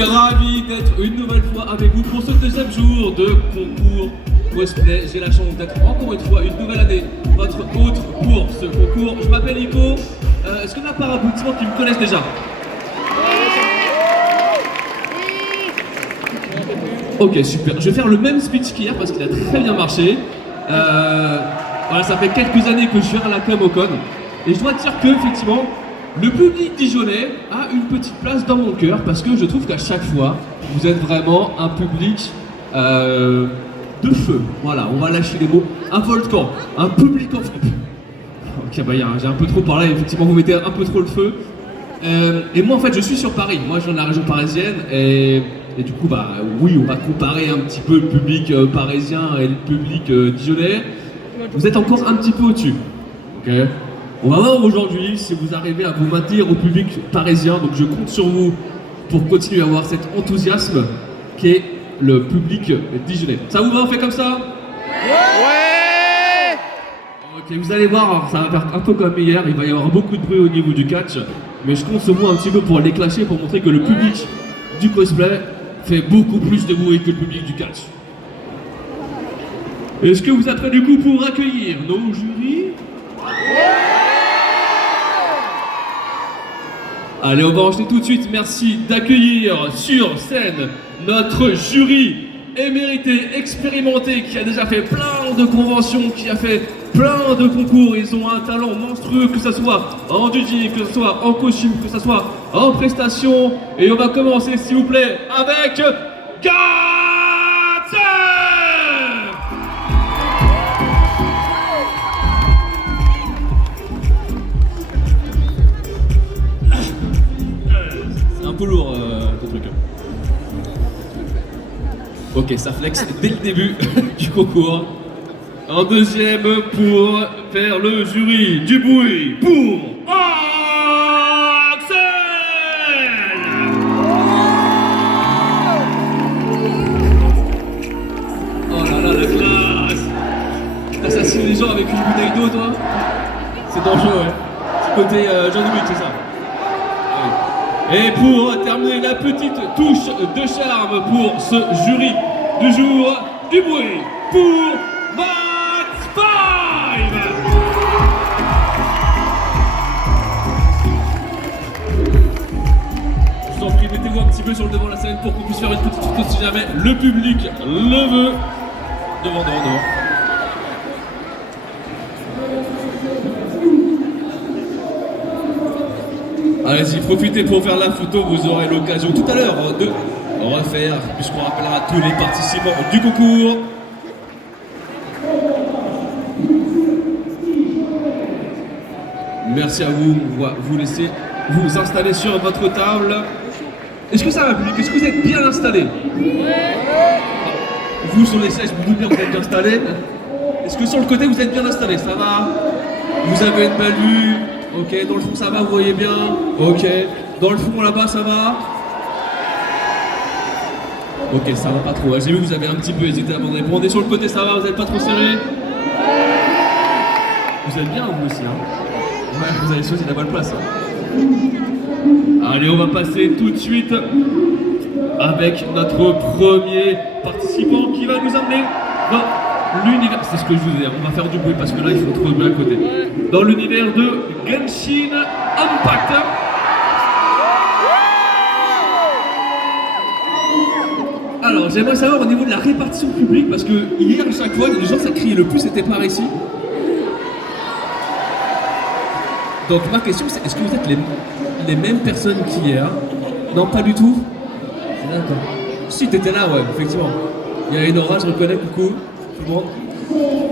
suis ravi d'être une nouvelle fois avec vous pour ce deuxième jour de concours cosplay. J'ai la chance d'être encore une fois, une nouvelle année, votre hôte pour ce concours. Je m'appelle Nico. Est-ce qu'il y en a par applaudissement qui me connaissent déjà? Ok, super. Je vais faire le même speech qu'hier parce qu'il a très bien marché. Voilà, ça fait quelques années que je viens à la Camocon et je dois dire que, effectivement, le public dijonnais a une petite place dans mon cœur parce que je trouve qu'à chaque fois, vous êtes vraiment un public de feu. Voilà, on va lâcher les mots. Un volcan, un public en feu. Ok, bah j'ai un peu trop parlé, effectivement, vous mettez un peu trop le feu. Et moi, en fait, je suis sur Paris. Moi, je viens de la région parisienne et du coup, bah oui, on va comparer un petit peu le public parisien et le public dijonnais. Vous êtes encore un petit peu au-dessus. Ok. On va voir aujourd'hui si vous arrivez à vous maintenir au public parisien. Donc je compte sur vous pour continuer à avoir cet enthousiasme qui est le public dijonnais. Ça vous va, on fait comme ça? Ouais. Ok, vous allez voir, ça va faire un peu comme hier. Il va y avoir beaucoup de bruit au niveau du catch. Mais je compte sur vous un petit peu pour les clasher, pour montrer que le public du cosplay fait beaucoup plus de bruit que le public du catch. Est-ce que vous êtes prêts du coup pour accueillir nos jurys? Allez, on va enchaîner tout de suite. Merci d'accueillir sur scène notre jury émérité, expérimenté, qui a déjà fait plein de conventions, qui a fait plein de concours. Ils ont un talent monstrueux, que ce soit en DJ, que ce soit en costume, que ce soit en prestation. Et on va commencer, s'il vous plaît, avec Gatsen! C'est un peu lourd, ce truc. Ok, ça flex dès le début du concours. En deuxième, pour faire le jury, du bruit pour Axel! Oh là là, la classe! T'assassines les gens avec une bouteille d'eau, toi? C'est dangereux, ouais. C'est côté John Wick, c'est ça? Et pour terminer, la petite touche de charme pour ce jury du jour, du bruit pour Max 5! Je vous en prie, mettez-vous un petit peu sur le devant de la scène pour qu'on puisse faire une petite photo si jamais le public le veut. Devant. Allez-y, profitez pour faire la photo, vous aurez l'occasion tout à l'heure de refaire, puisqu'on rappellera tous les participants du concours. Merci à vous, on va vous laisser vous installer sur votre table. Est-ce que ça va, public? Est-ce que vous êtes bien installés? Vous sur les sièges, vous bien, vous êtes bien installés. Est-ce que sur le côté vous êtes bien installés? Ça va? Vous avez une belle vue? Ok, dans le fond ça va, vous voyez bien? Ok, dans le fond là-bas ça va? Ok, ça va pas trop. J'ai vu que vous avez un petit peu hésité avant de répondre. Et sur le côté ça va, vous n'êtes pas trop serré? Vous êtes bien vous aussi, hein? Ouais, vous avez choisi la bonne place. Allez, on va passer tout de suite avec notre premier participant qui va nous amener dans l'univers. C'est ce que je vous disais, on va faire du bruit parce que là il faut trop de bruit à côté. Dans l'univers de Genshin Impact. Alors j'aimerais savoir au niveau de la répartition publique parce que hier à chaque fois les gens ça criait le plus, c'était par ici. Donc ma question c'est, est-ce que vous êtes les mêmes personnes qu'hier? Non, pas du tout? D'accord. Si, t'étais là, ouais, effectivement. Il y a une orage, je reconnais, coucou, tout le monde.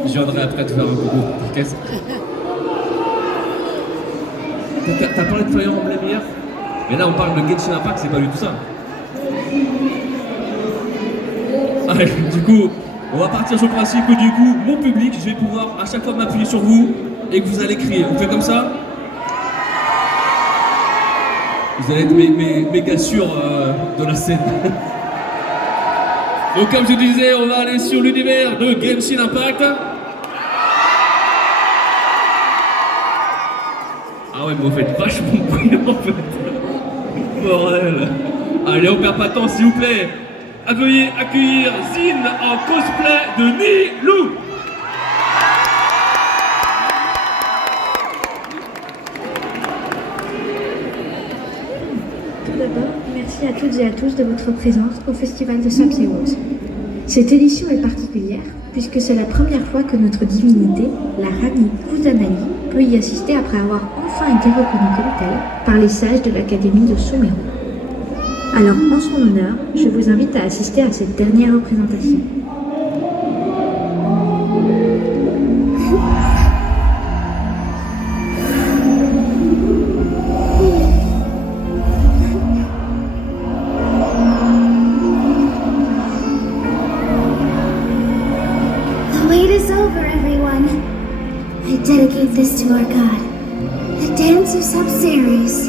Je viendrai après te faire un coucou. Qu'est-ce? T'as parlé de Fire Emblem hier? Mais là, on parle de Genshin Impact, c'est pas du tout ça. Allez, du coup, on va partir sur le principe que du coup, mon public, je vais pouvoir à chaque fois m'appuyer sur vous et que vous allez crier. On fait comme ça? Vous allez être méga sûrs de la scène. Donc comme je disais, on va aller sur l'univers de Genshin Impact. Ah ouais, mais vous faites vachement bruit en fait. Bordel. Allez, on perd pas de temps, s'il vous plaît. Veuillez accueillir Zine en cosplay de Nilou. Tout d'abord, merci à toutes et à tous de votre présence au Festival de Saps Heroes. Cette édition est particulière puisque c'est la première fois que notre divinité, la Rani Kusanagi, peut y assister après avoir enfin été reconnue comme telle par les sages de l'Académie de Sumeru. Alors, en son honneur, je vous invite à assister à cette dernière représentation. The wait is over, everyone. I dedicate this to our god, the Dance of Sub-Series.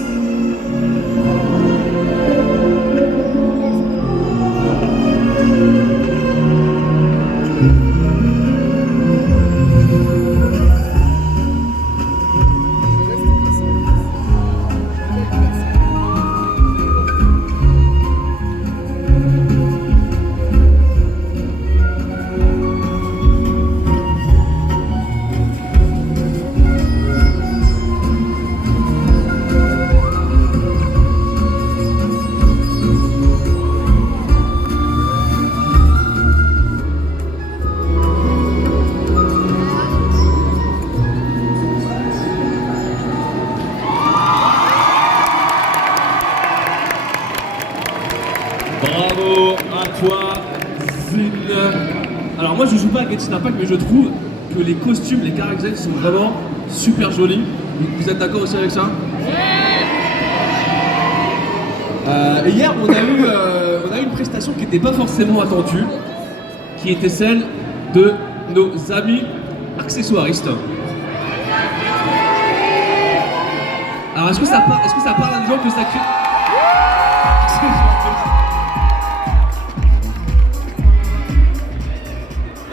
Bravo à toi, Zine. Alors moi je joue pas à Genshin Impact, mais je trouve que les costumes, les caractères sont vraiment super jolis. Vous êtes d'accord aussi avec ça? Et hier on a eu une prestation qui n'était pas forcément attendue, qui était celle de nos amis accessoiristes. Alors est-ce que ça parle à des gens que ça crée...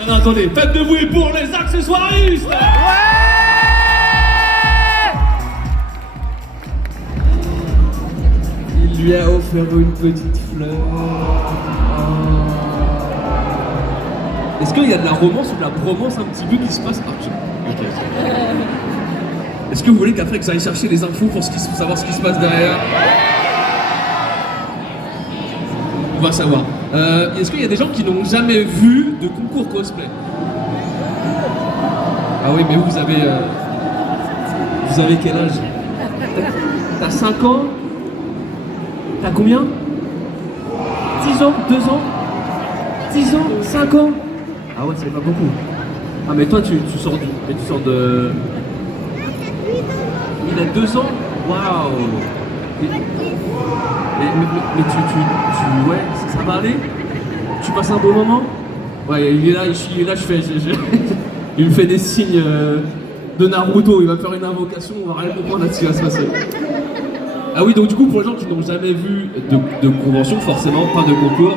Non, attendez, faites de bruit pour les accessoiristes! Il lui a offert une petite fleur. Est-ce qu'il y a de la romance ou de la bromance un petit peu qui se passe? Ok. Est-ce que vous voulez qu'après que ça aille chercher les infos pour savoir ce qui se passe derrière? On va savoir. Est-ce qu'il y a des gens qui n'ont jamais vu de concours cosplay? Ah oui, mais vous avez quel âge? T'as 5 ans? T'as combien? 10 ans? 2 ans? 10 ans? 5 ans? Ah ouais, c'est pas beaucoup. Ah mais toi tu sors de... Il a 2 ans? Waouh! Mais tu ouais, ça va aller? Tu passes un bon moment? Ouais, il est là, il me fait des signes de Naruto, il va faire une invocation, on va rien comprendre là ce qui va se passer. Ah oui, donc du coup, pour les gens qui n'ont jamais vu de convention, forcément, pas de concours.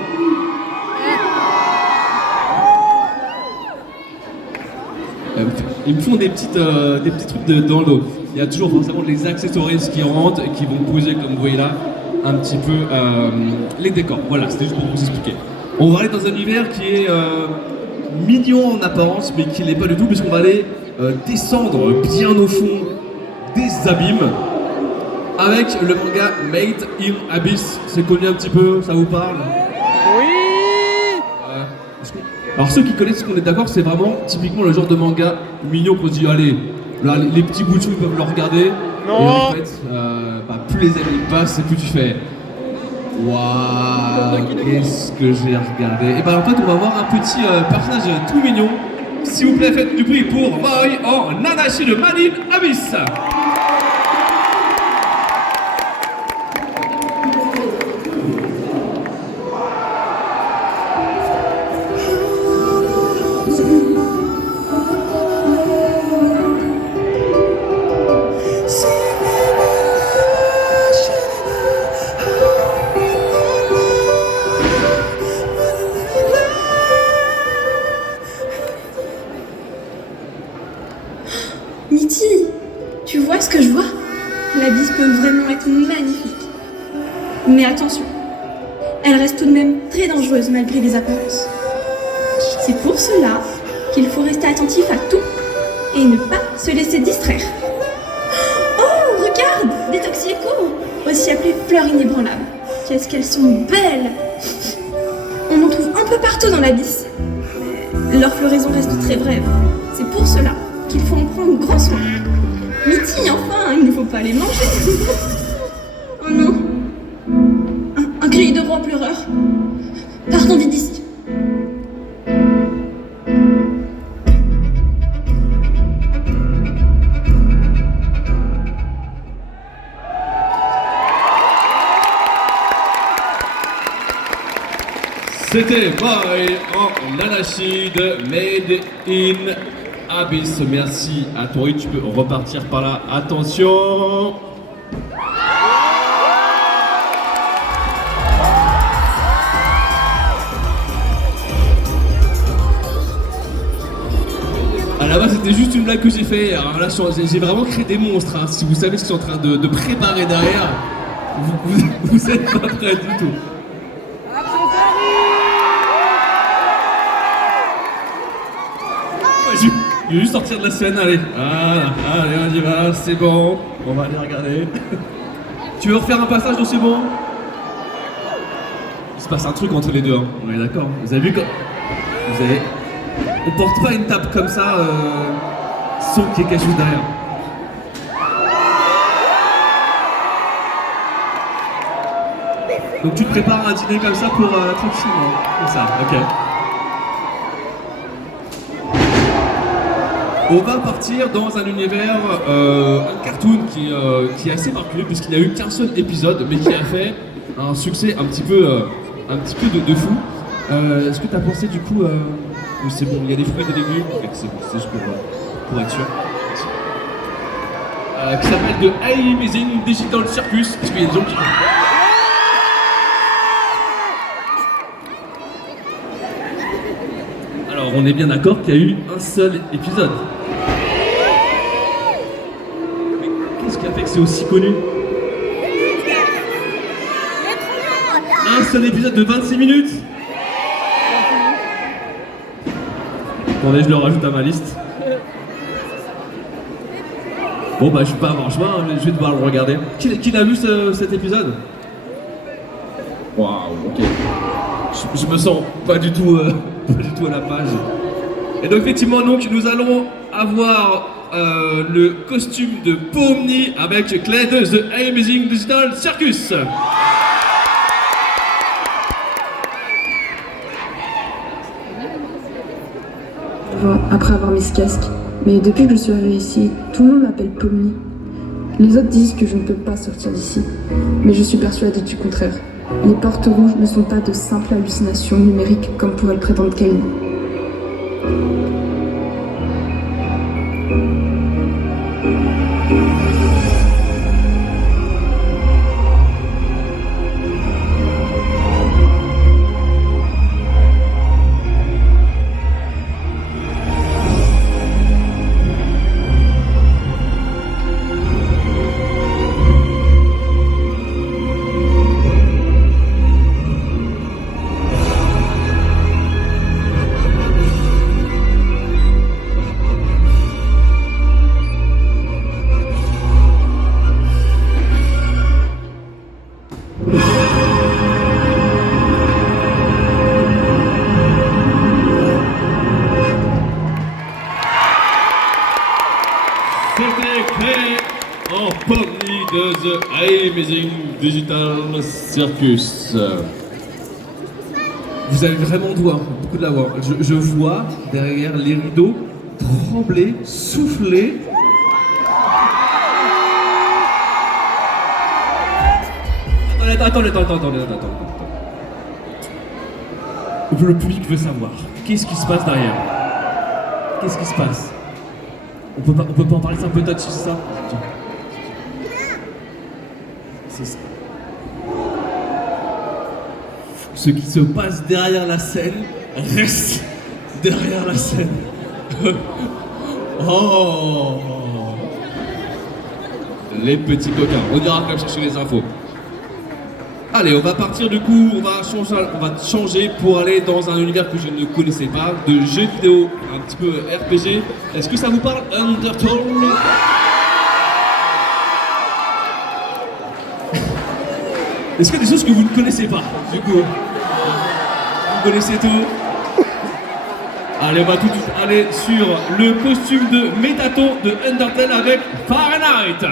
Ils me font des petits trucs dans le dos. Il y a toujours forcément les accessoristes qui rentrent et qui vont poser, comme vous voyez là, un petit peu les décors. Voilà, c'était juste pour vous expliquer. On va aller dans un univers qui est mignon en apparence, mais qui ne l'est pas du tout, puisqu'on va aller descendre bien au fond des abîmes avec le manga Made in Abyss. C'est connu un petit peu, ça vous parle? Oui. Alors ceux qui connaissent, on est d'accord, c'est vraiment typiquement le genre de manga mignon qu'on se dit allez, là, les petits boutons ils peuvent le regarder. Non. Et en fait, plus les années passent et plus tu fais waouh, qu'est-ce que j'ai regardé. Et en fait on va voir un petit personnage tout mignon. S'il vous plaît, faites du bruit pour Boy en Nanashi de Made in Abyss. Mitty, tu vois ce que je vois? L'abysse peut vraiment être magnifique. Mais attention, reste tout de même très dangereuse malgré les apparences. C'est pour cela qu'il faut rester attentif à tout et ne pas se laisser distraire. Oh, regarde, des toxicos, aussi appelées fleurs inébranlables. Qu'est-ce qu'elles sont belles! On en trouve un peu partout dans l'abysse. Mais leur floraison reste très brève. C'est pour cela qu'il faut en prendre grand soin. Mitty, enfin, il ne faut pas les manger. Oh non. Un cri de roi pleureur. Partons vite d'ici. C'était Boy en Anachide Made in Abyss. Merci à toi, tu peux repartir par là. Attention. À la base, c'était juste une blague que j'ai fait. Alors là, j'ai vraiment créé des monstres. Hein. Si vous savez ce qu'ils sont en train de préparer derrière, vous êtes pas prêts du tout. Je vais juste sortir de la scène, allez. Voilà, allez, on y va, c'est bon. On va aller regarder. Tu veux refaire un passage dans C'est bon? Il se passe un truc entre les deux, hein. On est d'accord. Vous avez vu quand... On porte pas une table comme ça sans qu'il y ait quelque chose derrière. Donc tu te prépares un dîner comme ça pour tranquillement. Comme ça, ok. On va partir dans un univers, un cartoon qui est assez particulier puisqu'il n'y a eu qu'un seul épisode mais qui a fait un succès un petit peu de fou. Est-ce que tu as pensé du coup que c'est bon, il y a des fruits et des légumes, c'est juste pour être sûr. Qui s'appelle The Amazing Digital Circus, parce qu'il y a des gens qui... Alors on est bien d'accord qu'il y a eu un seul épisode. Qu'est-ce qui a fait que c'est aussi connu? Un seul épisode de 26 minutes. Attendez, je le rajoute à ma liste. Bon bah je vais pas avoir le choix, hein, mais je vais devoir le regarder. Qui l'a vu cet épisode? Waouh, ok. Je me sens pas du tout à la page. Et donc effectivement nous allons avoir le costume de Pomni avec Clay de The Amazing Digital Circus. Après avoir mis ce casque, mais depuis que je suis arrivée ici, tout le monde m'appelle Pomni. Les autres disent que je ne peux pas sortir d'ici, mais je suis persuadée du contraire. Les portes rouges ne sont pas de simples hallucinations numériques comme pourrait le prétendre Kane. En Pomni de The Amazing Digital Circus. Vous avez vraiment de voix, beaucoup de la voix. Je vois derrière les rideaux trembler, souffler. Attendez. Le public veut savoir. Qu'est-ce qui se passe derrière? Qu'est-ce qui se passe? On peut pas en parler, c'est un peu touchy, c'est ça? C'est ça. Ce qui se passe derrière la scène reste derrière la scène. Oh, les petits coquins. On ira quand même chercher les infos. Allez, on va partir du coup, on va changer pour aller dans un univers que je ne connaissais pas, de jeux vidéo, un petit peu RPG. Est-ce que ça vous parle, Undertale? Est-ce qu'il y a des choses que vous ne connaissez pas, du coup? Vous connaissez tout? Allez, on va tout de suite aller sur le costume de Métaton de Undertale avec Fahrenheit.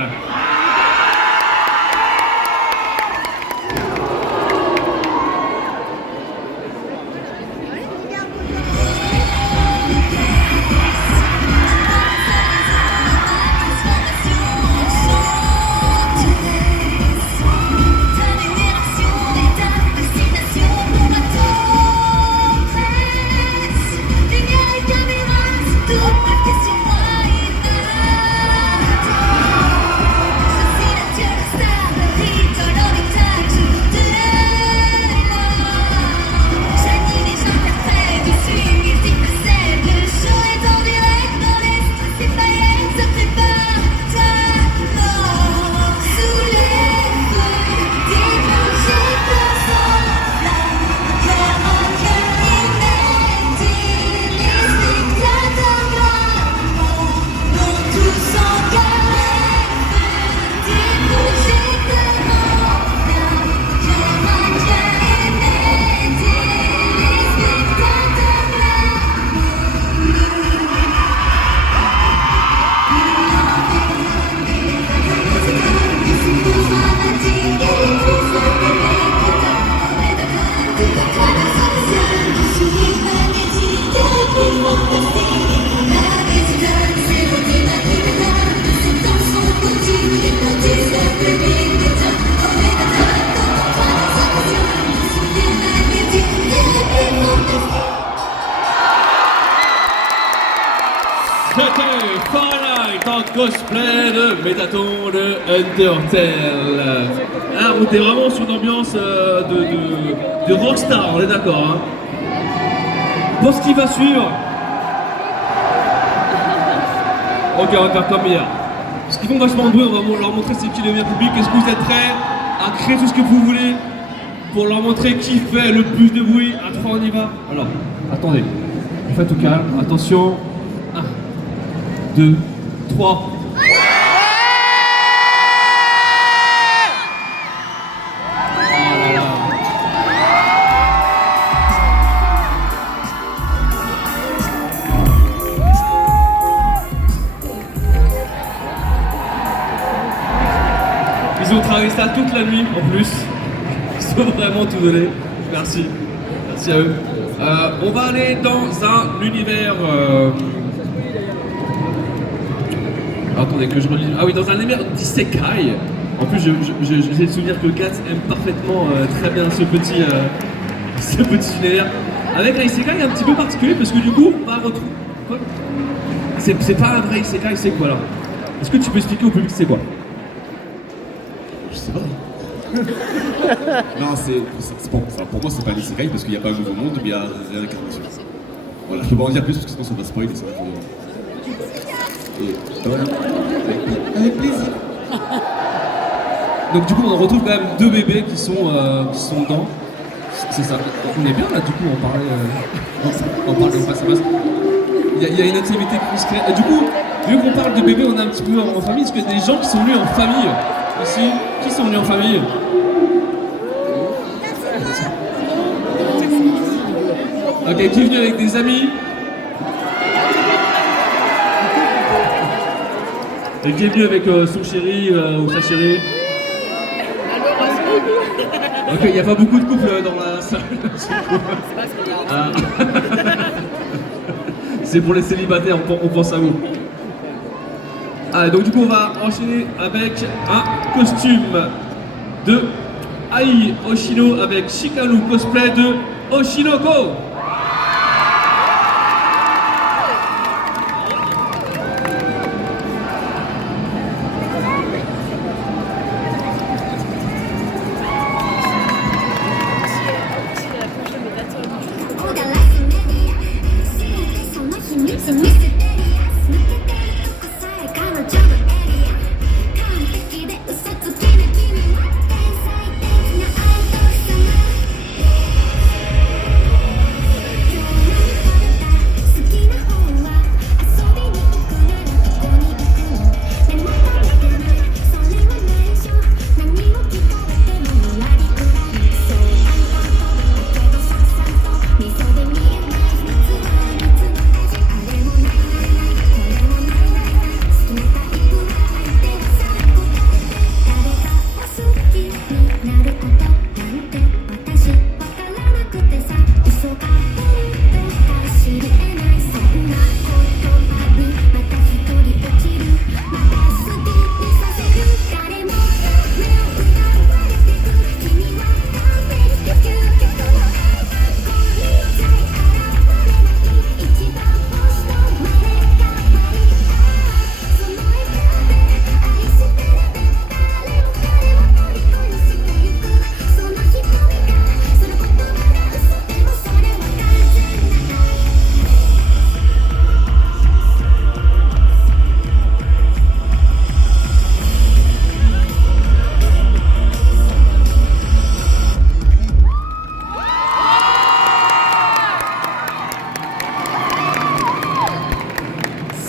C'était Fahrenheit en cosplay de Métaton de Undertale. Ah, on était vraiment sur une ambiance de rockstar, on est d'accord. Hein. Pour ce qui va suivre, ok, on va faire comme hier. Parce qu'ils vont vachement douer, on va leur montrer c'est qui le meilleur public. Est-ce que vous êtes prêts à créer tout ce que vous voulez pour leur montrer qui fait le plus de bruit? À 3, on y va. Alors, attendez, faites au calme, attention. 1, 2, 3. Ils ont travaillé ça toute la nuit en plus. Ils ont vraiment tout donné. Merci. Merci à eux. On va aller dans un univers. Attendez que je relis. Ah oui, dans un univers d'isekai. En plus, j'ai le souvenir que Kat aime parfaitement très bien ce petit univers. Avec un isekai un petit peu particulier parce que du coup, on va retrouver. Quoi? C'est pas un vrai isekai, c'est quoi là? Est-ce que tu peux expliquer au public c'est quoi? Je sais pas. Non, pour moi, c'est pas un isekai parce qu'il n'y a pas un nouveau monde, mais il y a des réincarnations. Voilà, je peux pas en dire plus parce que sinon ça va spoiler, ça va être et voilà. Avec plaisir. Donc du coup, on retrouve quand même 2 bébés qui sont dedans. C'est ça. On est bien là, du coup, on parle de face à face. Il y a une intimité qui se crée. Et du coup, vu qu'on parle de bébés, on est un petit peu en famille. Est-ce qu'il y a des gens qui sont venus en famille ici? Qui sont venus en famille? Ok, qui est venu avec des amis? Et qui est venu avec son chéri ou sa chérie? Ok, il n'y a pas beaucoup de couples dans la salle. Ah. C'est pour les célibataires, on pense à vous. Ah, donc du coup on va enchaîner avec un costume de Ai Oshino avec Shikaru cosplay de Oshinoko.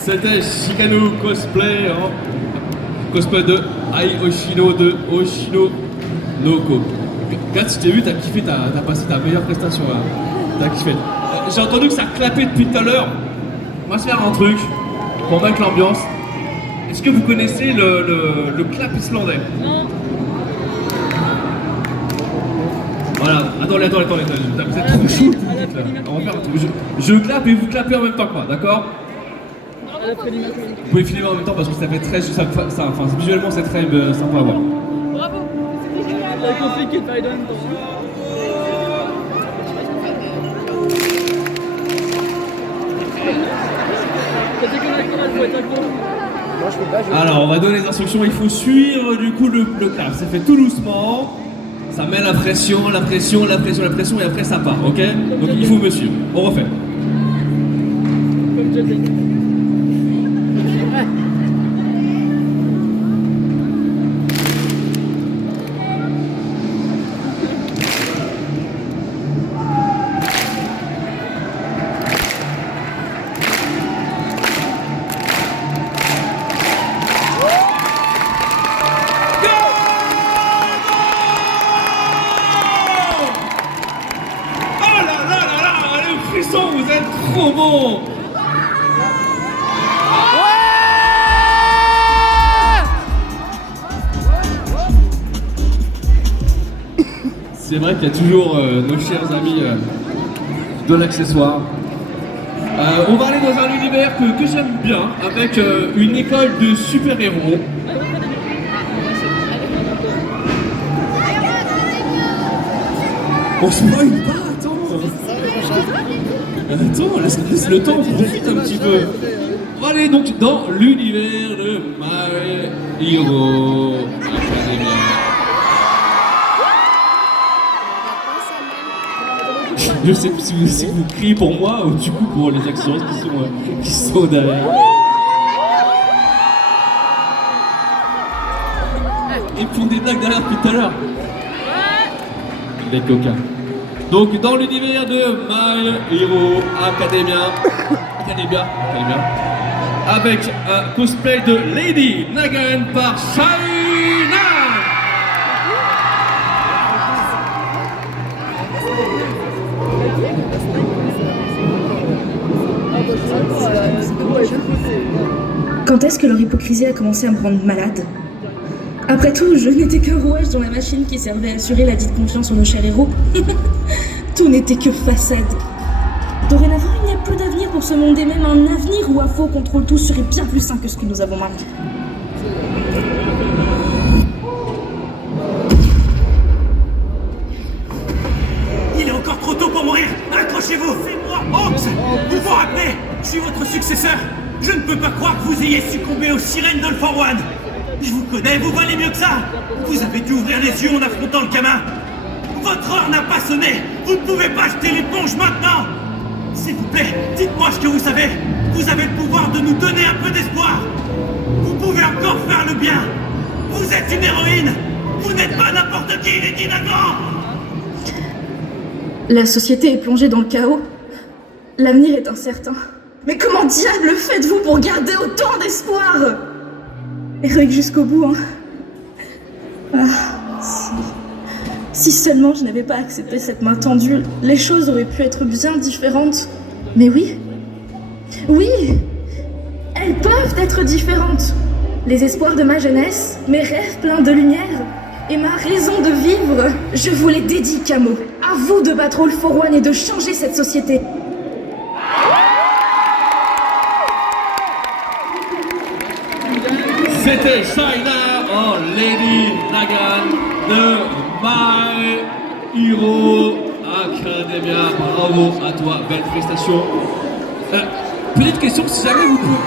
C'était Shikanu Cosplay, hein. Cosplay de Ai Oshino de Oshino Noko. Kat, je t'ai vu, t'as kiffé, t'as passé ta meilleure prestation là. T'as kiffé. J'ai entendu que ça clapait depuis tout à l'heure. On va se faire un truc pour mettre l'ambiance. Est-ce que vous connaissez le clap islandais? Non. Voilà, attendez, vous êtes trop chaud. On va faire un truc. Je clappe et vous clappez en même temps que moi, d'accord? Vous pouvez filmer en même temps parce que ça fait très... enfin, visuellement c'est très sympa à voir. Bravo! C'était génial! C'est compliqué de parler de même temps. Alors, on va donner les instructions, il faut suivre du coup le clap. Ça fait tout doucement, ça met la pression, et après ça part, ok? Donc il faut me suivre. On refait. Comme Jodel. Vous êtes trop bon! C'est vrai qu'il y a toujours nos chers amis de l'accessoire. On va aller dans un univers que j'aime bien, avec une école de super-héros. On se spoil pas, attends! Attends, laisse le temps, profite un petit peu. On va aller donc dans l'univers de My Hero Academia. Je sais plus si vous criez pour moi ou du coup pour les actions qui sont derrière. Ils font des blagues derrière depuis tout à l'heure. Les coquins. Donc dans l'univers de My Hero Academia, avec un cosplay de Lady Nagan par Shaina. Quand est-ce que leur hypocrisie a commencé à me rendre malade? Après tout, je n'étais qu'un rouage dans la machine qui servait à assurer la dite confiance en nos chers héros. Tout n'était que façade. Dorénavant, il n'y a plus d'avenir pour ce monde et même un avenir où un faux contrôle tout serait bien plus sain que ce que nous avons maintenant. Il est encore trop tôt pour mourir. Accrochez-vous. C'est moi, Hawks. Vous vous rappelez? Je suis votre successeur. Je ne peux pas croire que vous ayez succombé aux sirènes d'All for One. Je vous connais, vous valez mieux que ça. Vous avez dû ouvrir les yeux en affrontant le gamin. Votre heure n'a pas sonné. Vous ne pouvez pas jeter l'éponge maintenant. S'il vous plaît, dites-moi ce que vous savez. Vous avez le pouvoir de nous donner un peu d'espoir. Vous pouvez encore faire le bien. Vous êtes une héroïne. Vous n'êtes pas n'importe qui, Lady Nagan. La société est plongée dans le chaos. L'avenir est incertain. Mais comment diable faites-vous pour garder autant d'espoir? Héroïque jusqu'au bout, hein. Ah, si seulement je n'avais pas accepté cette main tendue, les choses auraient pu être bien différentes. Mais oui, elles peuvent être différentes. Les espoirs de ma jeunesse, mes rêves pleins de lumière et ma raison de vivre, je vous les dédie, Camo. À vous de battre All for One et de changer cette société. C'était Shaina en Lady Nagan de My Hero Academia. Bravo à toi, belle prestation. Petite question, si jamais vous pouvez...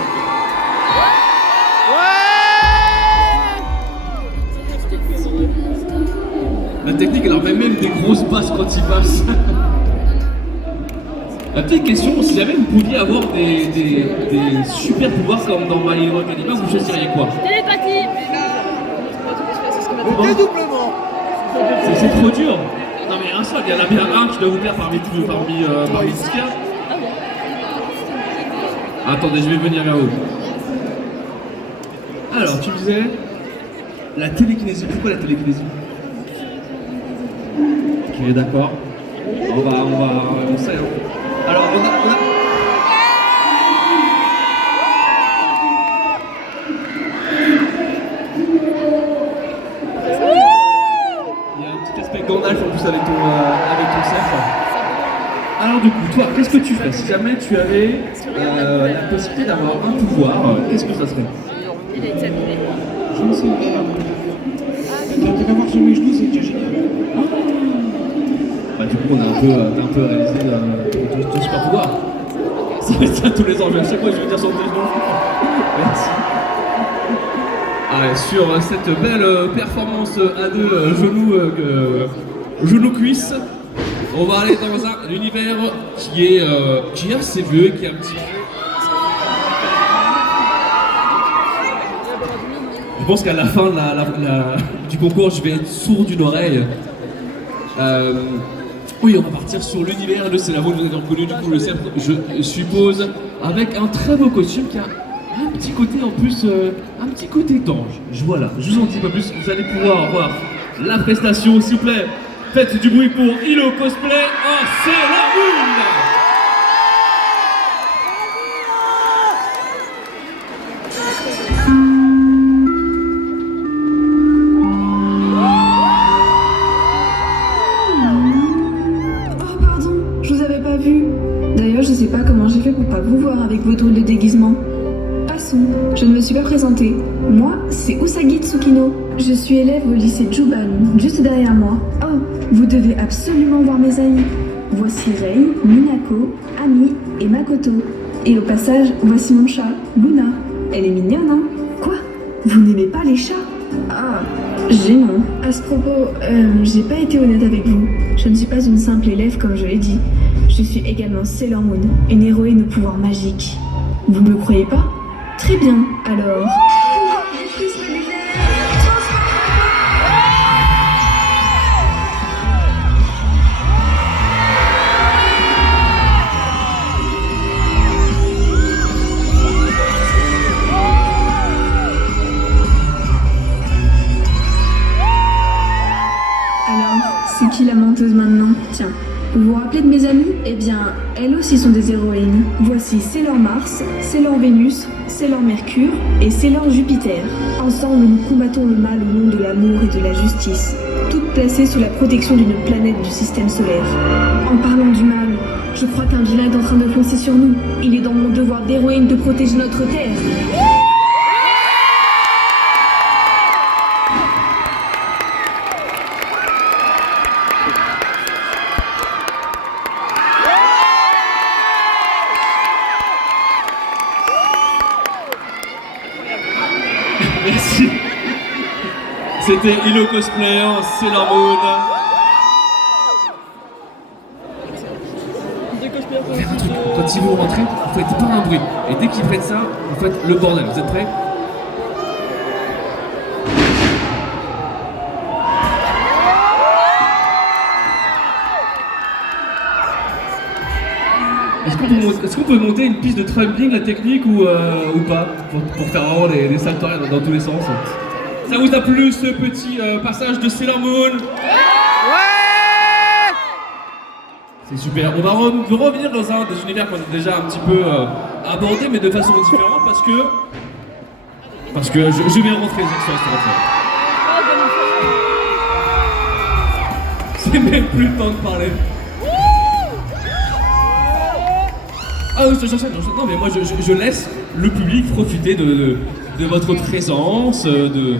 La technique, elle leur met même des grosses basses quand ils passent. La petite question, si jamais vous pouviez avoir des super pouvoirs comme dans My Hero Academia, vous choisiriez quoi? Télépathie. Dédoublement. C'est trop dur. Non mais un seul, il y en a bien un qui doit vous plaire parmi 10 qu'il y a. Attendez, je vais venir vers vous. Alors, tu me disais la télékinésie. Pourquoi la télékinésie? Ok, d'accord. On sait. Hein. Alors, on a... Il y a un petit aspect Gandalf en plus avec ton cerf. Alors du coup, toi, qu'est-ce que tu ferais si jamais tu avais la possibilité d'avoir un pouvoir? Qu'est-ce que ça serait? Je ne sais pas. D'avoir sur mes genoux, c'est déjà génial. Bah du coup, t'as un peu réalisé ton super pouvoir. Ça va être ça tous les ans, mais à chaque fois je vais dire sur tes genoux. Merci. Allez, sur cette belle performance à deux genoux-cuisses, on va aller dans un univers qui est assez vieux, qui est un petit peu... Je pense qu'à la fin du concours, je vais être sourd d'une oreille. Oui, on va partir sur l'univers de Sailor Moon, vous avez reconnu du coup le cerf, je suppose, avec un très beau costume qui a un petit côté en plus, un petit côté d'ange. Voilà, je vous en dis pas plus, vous allez pouvoir voir la prestation, s'il vous plaît. Faites du bruit pour Hilo Cosplay en Sailor Moon. D'ailleurs, je sais pas comment j'ai fait pour pas vous voir avec vos drôles de déguisement. Passons, je ne me suis pas présentée. Moi, c'est Usagi Tsukino. Je suis élève au lycée Juban, juste derrière moi. Oh, vous devez absolument voir mes amis. Voici Rei, Minako, Ami et Makoto. Et au passage, voici mon chat, Luna. Elle est mignonne, hein? Quoi? Vous n'aimez pas les chats? Ah, gênant. À ce propos, j'ai pas été honnête avec vous. Je ne suis pas une simple élève comme je l'ai dit. Je suis également Sailor Moon, une héroïne au pouvoir magique. Vous ne me croyez pas? Très bien, alors... Alors, c'est qui la menteuse maintenant? Tiens. Vous vous rappelez de mes amies? Eh bien, elles aussi sont des héroïnes. Voici Sailor Mars, Sailor Vénus, Sailor Mercure et Sailor Jupiter. Ensemble, nous combattons le mal au nom de l'amour et de la justice, toutes placées sous la protection d'une planète du système solaire. En parlant du mal, je crois qu'un vilain est en train de foncer sur nous. Il est dans mon devoir d'héroïne de protéger notre Terre. Merci. C'était Hilo Cosplay en Sailor Moon. Un truc, quand ils vont rentrer, vous faites pas un bruit. Et dès qu'ils prennent ça, vous faites le bordel. Vous êtes prêts? Est-ce qu'on peut monter une piste de trampling, la technique, ou pas, pour faire vraiment des saltos dans tous les sens? Ça vous a plu ce petit passage de Sailor Moon? Ouais! C'est super. On va revenir dans un des univers qu'on a déjà un petit peu abordé, mais de façon différente, parce que je vais rentrer sur c'est même plus le temps de parler. Ah oui, non mais moi je laisse le public profiter de votre présence, de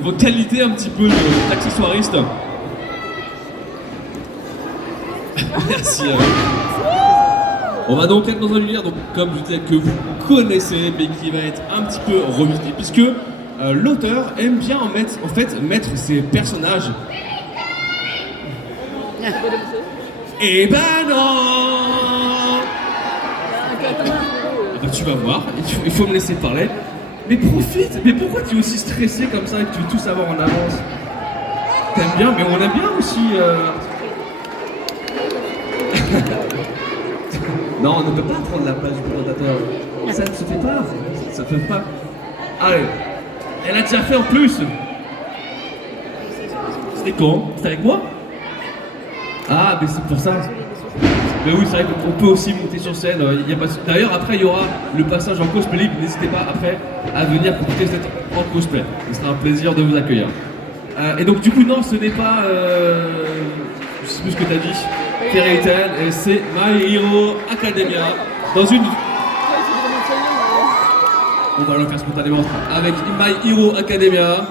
vos qualités un petit peu d'accessoiriste. Merci. On va donc être dans un univers, donc, comme je disais, que vous connaissez, mais qui va être un petit peu revisité, puisque l'auteur aime bien mettre ses personnages. Eh ben non! Donc tu vas voir, il faut me laisser parler. Mais profite! Mais pourquoi tu es aussi stressé comme ça et que tu veux tout savoir en avance? T'aimes bien, mais on aime bien aussi. Non, on ne peut pas prendre la place du présentateur. Ça ne se fait pas. Ça ne se fait pas. Allez. Elle a déjà fait en plus. C'était quand? C'était avec moi? Ah, mais c'est pour ça. Mais oui, c'est vrai qu'on peut aussi monter sur scène. Y a pas... D'ailleurs, après, il y aura le passage en cosplay libre. N'hésitez pas après à venir pour tester en cosplay. Ce sera un plaisir de vous accueillir. Et donc, du coup, non, ce n'est pas. Je sais plus ce que tu as dit. Fairy Tail, et c'est My Hero Academia. Dans une. On va le faire spontanément. Avec My Hero Academia.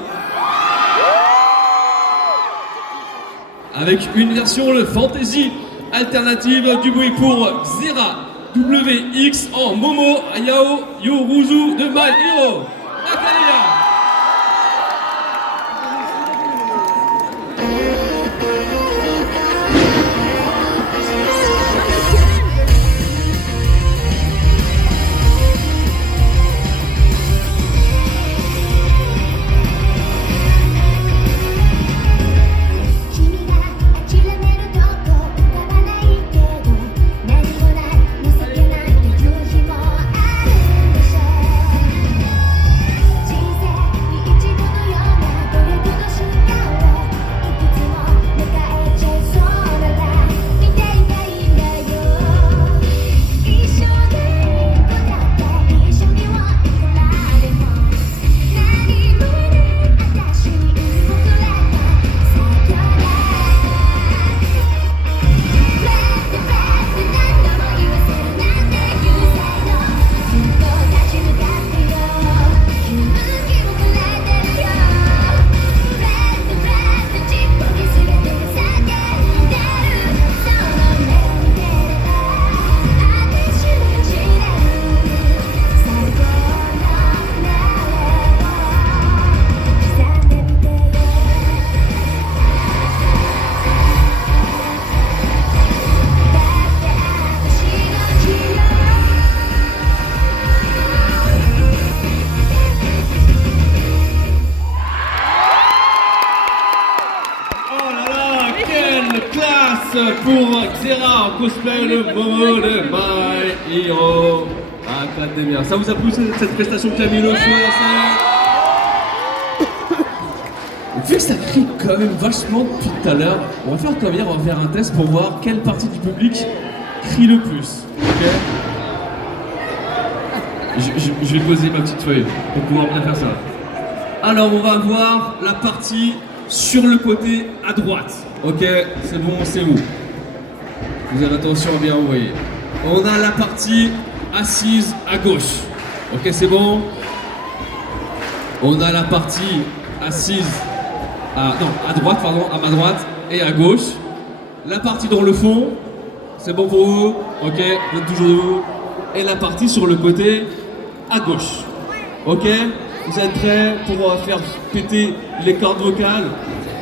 Avec une version le fantasy alternative du bruit pour Xera WX en Momo Ayao Yoruzu de My Hero Academia. Pour Xera en cosplay le Momo de My Hero Academia. Ça vous a plu cette prestation qui a mis le feu à la salle? Vu que ça crie quand même vachement depuis tout à l'heure, on va faire comme hier, on va faire un test pour voir quelle partie du public crie le plus. Ok? Je vais poser ma petite feuille pour pouvoir bien faire ça. Alors on va voir la partie sur le côté à droite. Ok, c'est bon, c'est où? Vous avez attention à bien envoyer. On a la partie assise à gauche. Ok, c'est bon. On a la partie assise à droite, pardon, à ma droite et à gauche. La partie dans le fond, c'est bon pour vous? Ok, vous êtes toujours debout. Et la partie sur le côté à gauche. Ok, vous êtes prêts pour faire péter les cordes vocales?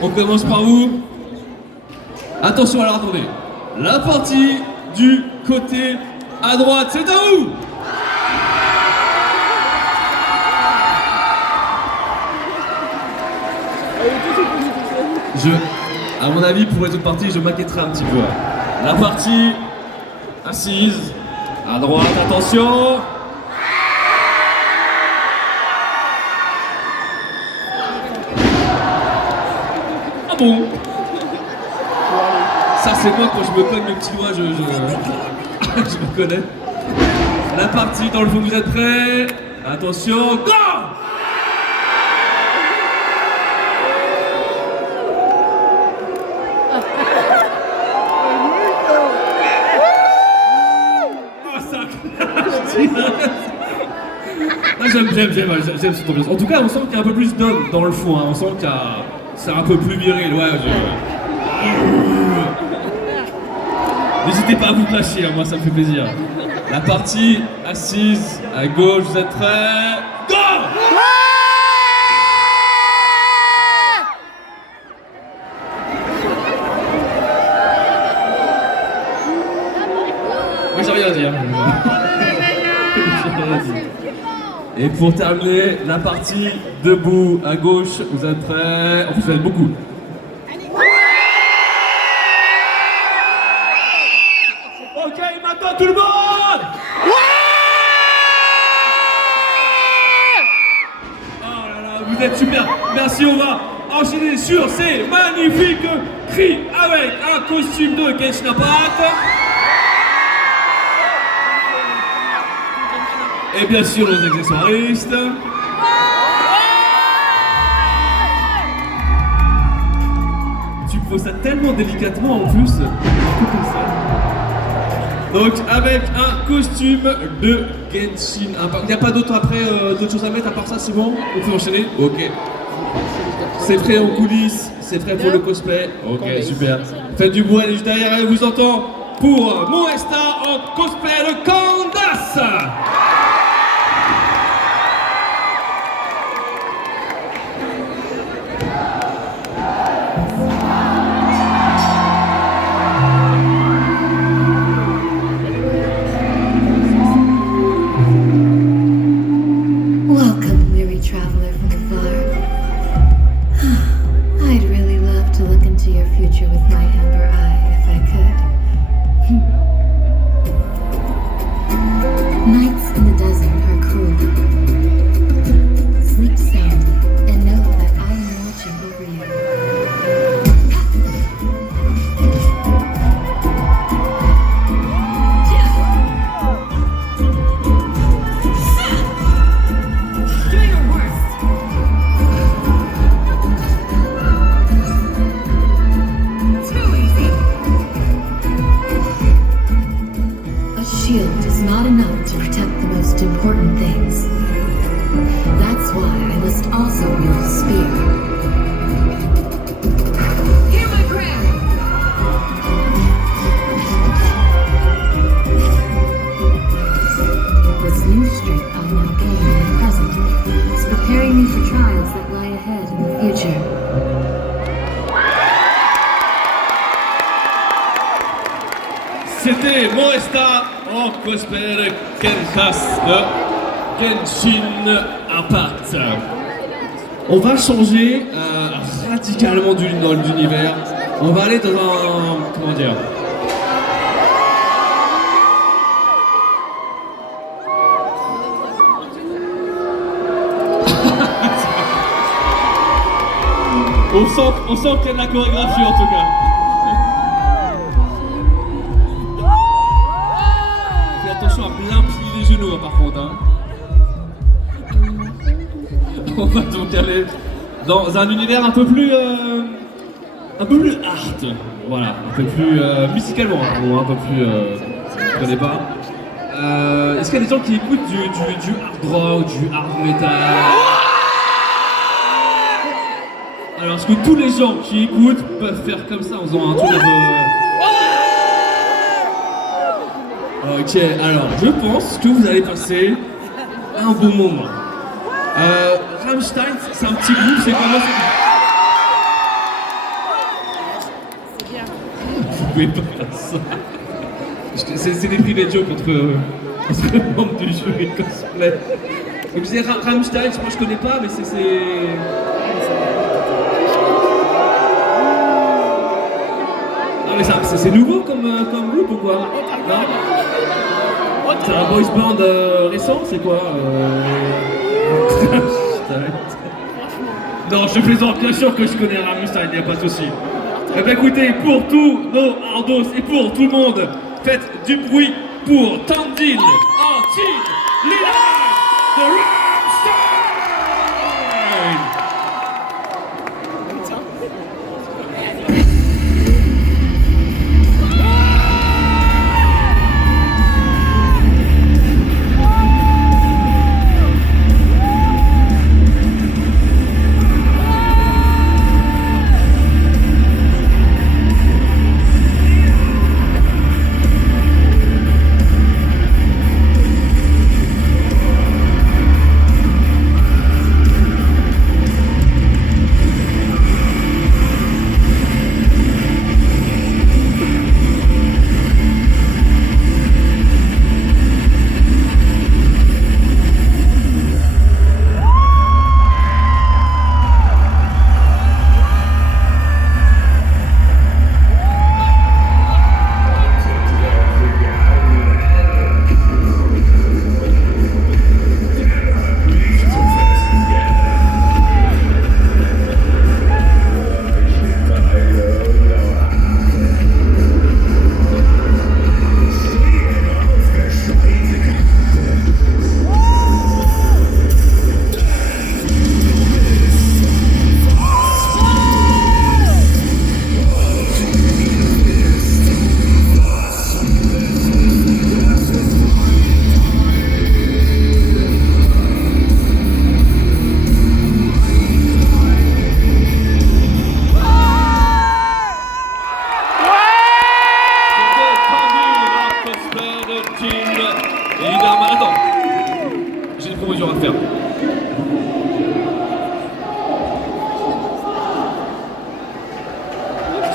On commence par vous. Attention, alors attendez. La partie du côté à droite, c'est à vous. À mon avis, pour les autres parties, je m'inquiéterai un petit peu. La partie assise à droite, attention. Ah bon? Ça c'est moi quand je me cogne le petit doigt, je me connais. La partie dans le fond, vous êtes prêts? Attention, go! Oh ça! J'aime cette ambiance. En tout cas, on sent qu'il y a un peu plus d'hommes dans le fond, hein. On sent qu'il y a... c'est un peu plus viril, ouais. N'hésitez pas à vous clasher, hein, moi ça me fait plaisir. La partie assise à gauche, vous êtes prêts? Go! Oui, j'ai rien à dire. Et pour terminer, la partie debout à gauche, vous êtes prêts? En plus, vous êtes beaucoup. Ok, maintenant tout le monde! parti, on va enchaîner sur ces magnifiques cris avec un costume de Genshin Impact. Et bien sûr les accessoiristes. Tu me poses ça tellement délicatement en plus. Comme ça. Donc avec un costume de Genshin Impact. Il n'y a pas d'autre après, d'autres choses à mettre à part ça, c'est bon? On peut enchaîner? Ok. C'est prêt en coulisses, c'est prêt pour le cosplay. Ok, super. Faites du bruit, allez juste derrière, elle vous entend pour Moesta en cosplay de Candace. Welcome, weary traveler from afar. I'd really love to look into your future with my amber eye if I could. Nights in the desert are cruel. Sleep soundly and know that I am watching over you. Do your worst. Too easy. A shield is not enough to protect the most important things. That's why I must also wield a spear. Hear my prayer! This new strength I now gain in the present is preparing me for trials that lie ahead in the future. C'était Moesta en cosplay de Candace de Genshin Impact. On va changer radicalement d'univers. On va aller dans un... comment dire? on sent qu'il y a de la chorégraphie en tout cas. Fais attention à bien plier les genoux par contre. Hein. On va donc aller dans un univers un peu plus art. Voilà, un peu plus musicalement, bon, un peu plus... je connais pas. Est-ce qu'il y a des gens qui écoutent du hard rock, du hard metal? Alors, est-ce que tous les gens qui écoutent peuvent faire comme ça en faisant un truc un peu... Ok, alors, je pense que vous allez passer un bon moment. Rammstein, c'est un petit groupe, c'est comment c'est... Vous pouvez pas faire ça. C'est des privés de jokes entre membres du jury cosplay. Donc je disais Rammstein, moi je connais pas, mais c'est... Non mais c'est nouveau comme groupe ou quoi? Non? C'est un boys band récent, c'est quoi Non, je plaisante, bien sûr que je connais Rammstein, il n'y a pas de souci. Eh bien écoutez, pour tous nos hardos et pour tout le monde, faites du bruit pour Tandil Antil Lila de Rammstein.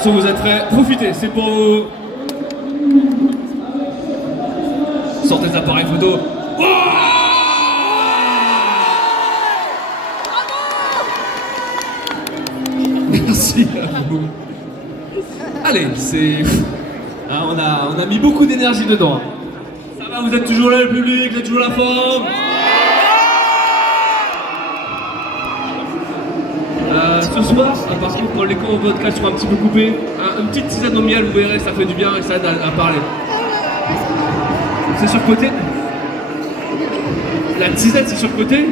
Attention, vous êtes prêts? Profitez, c'est pour vous. Sortez les appareils photo. Oh, merci à vous. Allez, c'est... Ah, on a mis beaucoup d'énergie dedans. Ça va, vous êtes toujours là le public, vous êtes toujours la forme. Ce soir, par contre, pour les podcasts sont un petit peu coupés, une petite tisane au miel, vous verrez, ça fait du bien et ça aide à parler. C'est surcoté? La tisane, c'est surcoté?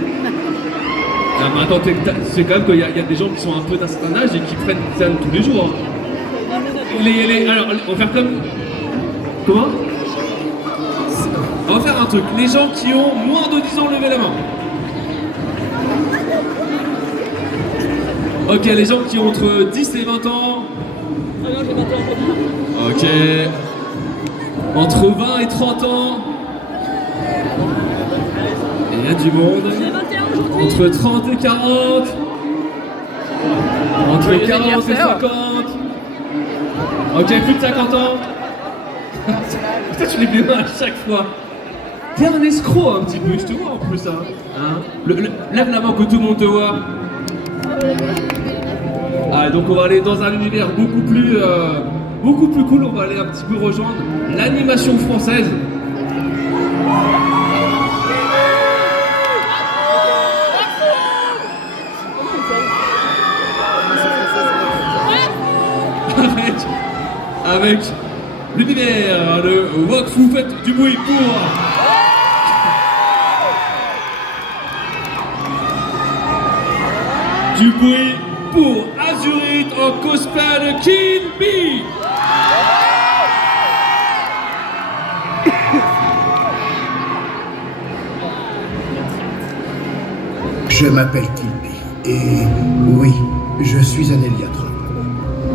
Ah, mais attends, c'est quand même qu'il y a des gens qui sont un peu d'un certain âge et qui prennent une tisane tous les jours. Hein. Alors, on va faire comme... Comment? On va faire un truc. Les gens qui ont moins de 10 ans, levez la main. Ok, les gens qui ont entre 10 et 20 ans. Ok. Entre 20 et 30 ans. Il y a du monde. Entre 30 et 40. Entre 40 et 50. Ok, plus de 50 ans. Putain, tu lèves les mains à chaque fois. T'es un escroc un petit peu, je te vois en plus. Hein. Lève la main que tout le monde te voit. Ah, donc on va aller dans un univers beaucoup plus cool. On va aller un petit peu rejoindre l'animation française. Avec l'univers de Wakfu, faites du bruit pour... Du bruit pour Azurite en cosplay de Kill Bee. Je m'appelle Kill Bee et oui, je suis un héliatrope.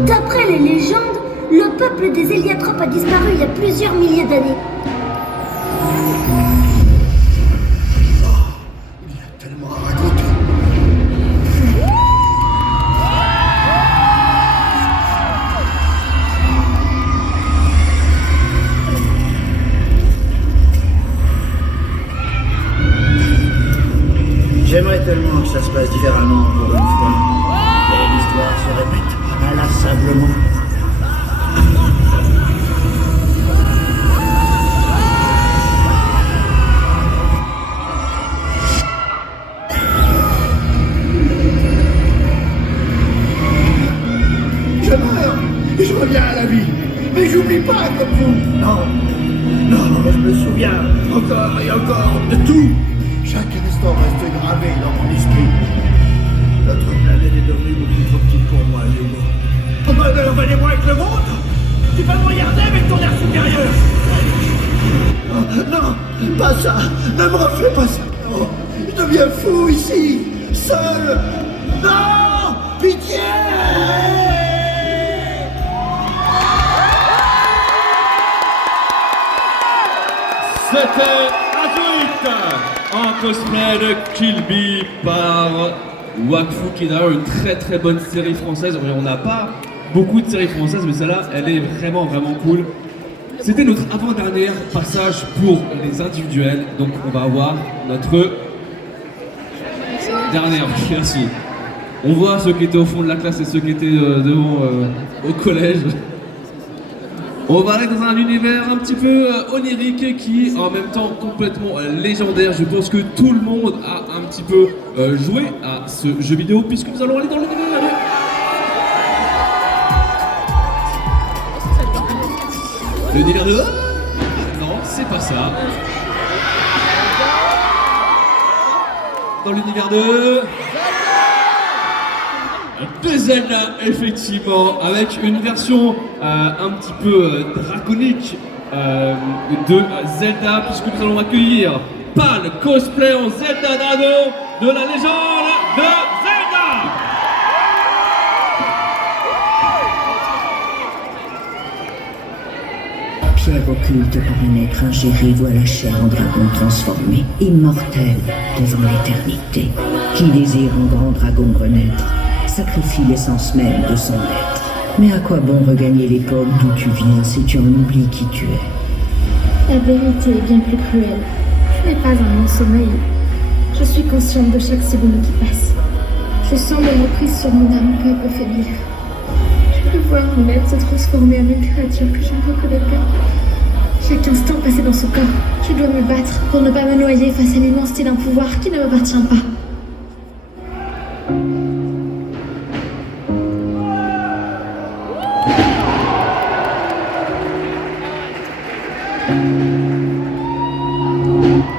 D'après les légendes, le peuple des héliatropes a disparu il y a plusieurs milliers d'années. Il y a tellement à raconter. J'aimerais tellement que ça se passe différemment pour une fois. Mais l'histoire se répète inlassablement. Je meurs et je reviens à la vie. Mais j'oublie pas comme vous. Non, je me souviens encore et encore de tout. Chaque instant reste gravé dans mon esprit. Notre planète est devenue beaucoup trop petite pour moi, Hugo. Oh bah alors venez-moi avec le monde. Tu vas me regarder avec ton air supérieur. Oh, non, pas ça. Ne me refais pas ça. Oh, je deviens fou ici, seul. Non, pitié. C'était Azurite en cosplay de Kill Bee par Wakfu, qui est d'ailleurs une très bonne série française. On n'a pas beaucoup de séries françaises, mais celle-là, elle est vraiment cool. C'était notre avant-dernier passage pour les individuels, donc on va avoir notre dernière. Merci. On voit ceux qui étaient au fond de la classe et ceux qui étaient devant au collège. On va aller dans un univers un petit peu onirique qui en même temps complètement légendaire. Je pense que tout le monde a un petit peu joué à ce jeu vidéo puisque nous allons aller dans l'univers. L'univers de... Non, c'est pas ça. Dans l'univers de Zelda, effectivement, avec une version un petit peu draconique de Zelda, puisque nous allons accueillir Pan, cosplay en Zelda Dragon de la légende de Zelda. Pierre occulte par un être ingéré voit la chair en dragon transformée, immortel devant l'éternité. Qui désire en grand dragon renaître sacrifie l'essence même de son être. Mais à quoi bon regagner l'époque d'où tu viens si tu en oublies qui tu es? La vérité est bien plus cruelle. Je n'ai pas un long sommeil. Je suis consciente de chaque seconde qui passe. Je sens le reprise sur mon âme peu à peu faiblir. Je peux voir mon être se transformer en une créature que je ne reconnais pas. Chaque instant passé dans ce corps, je dois me battre pour ne pas me noyer face à l'immensité d'un pouvoir qui ne m'appartient pas.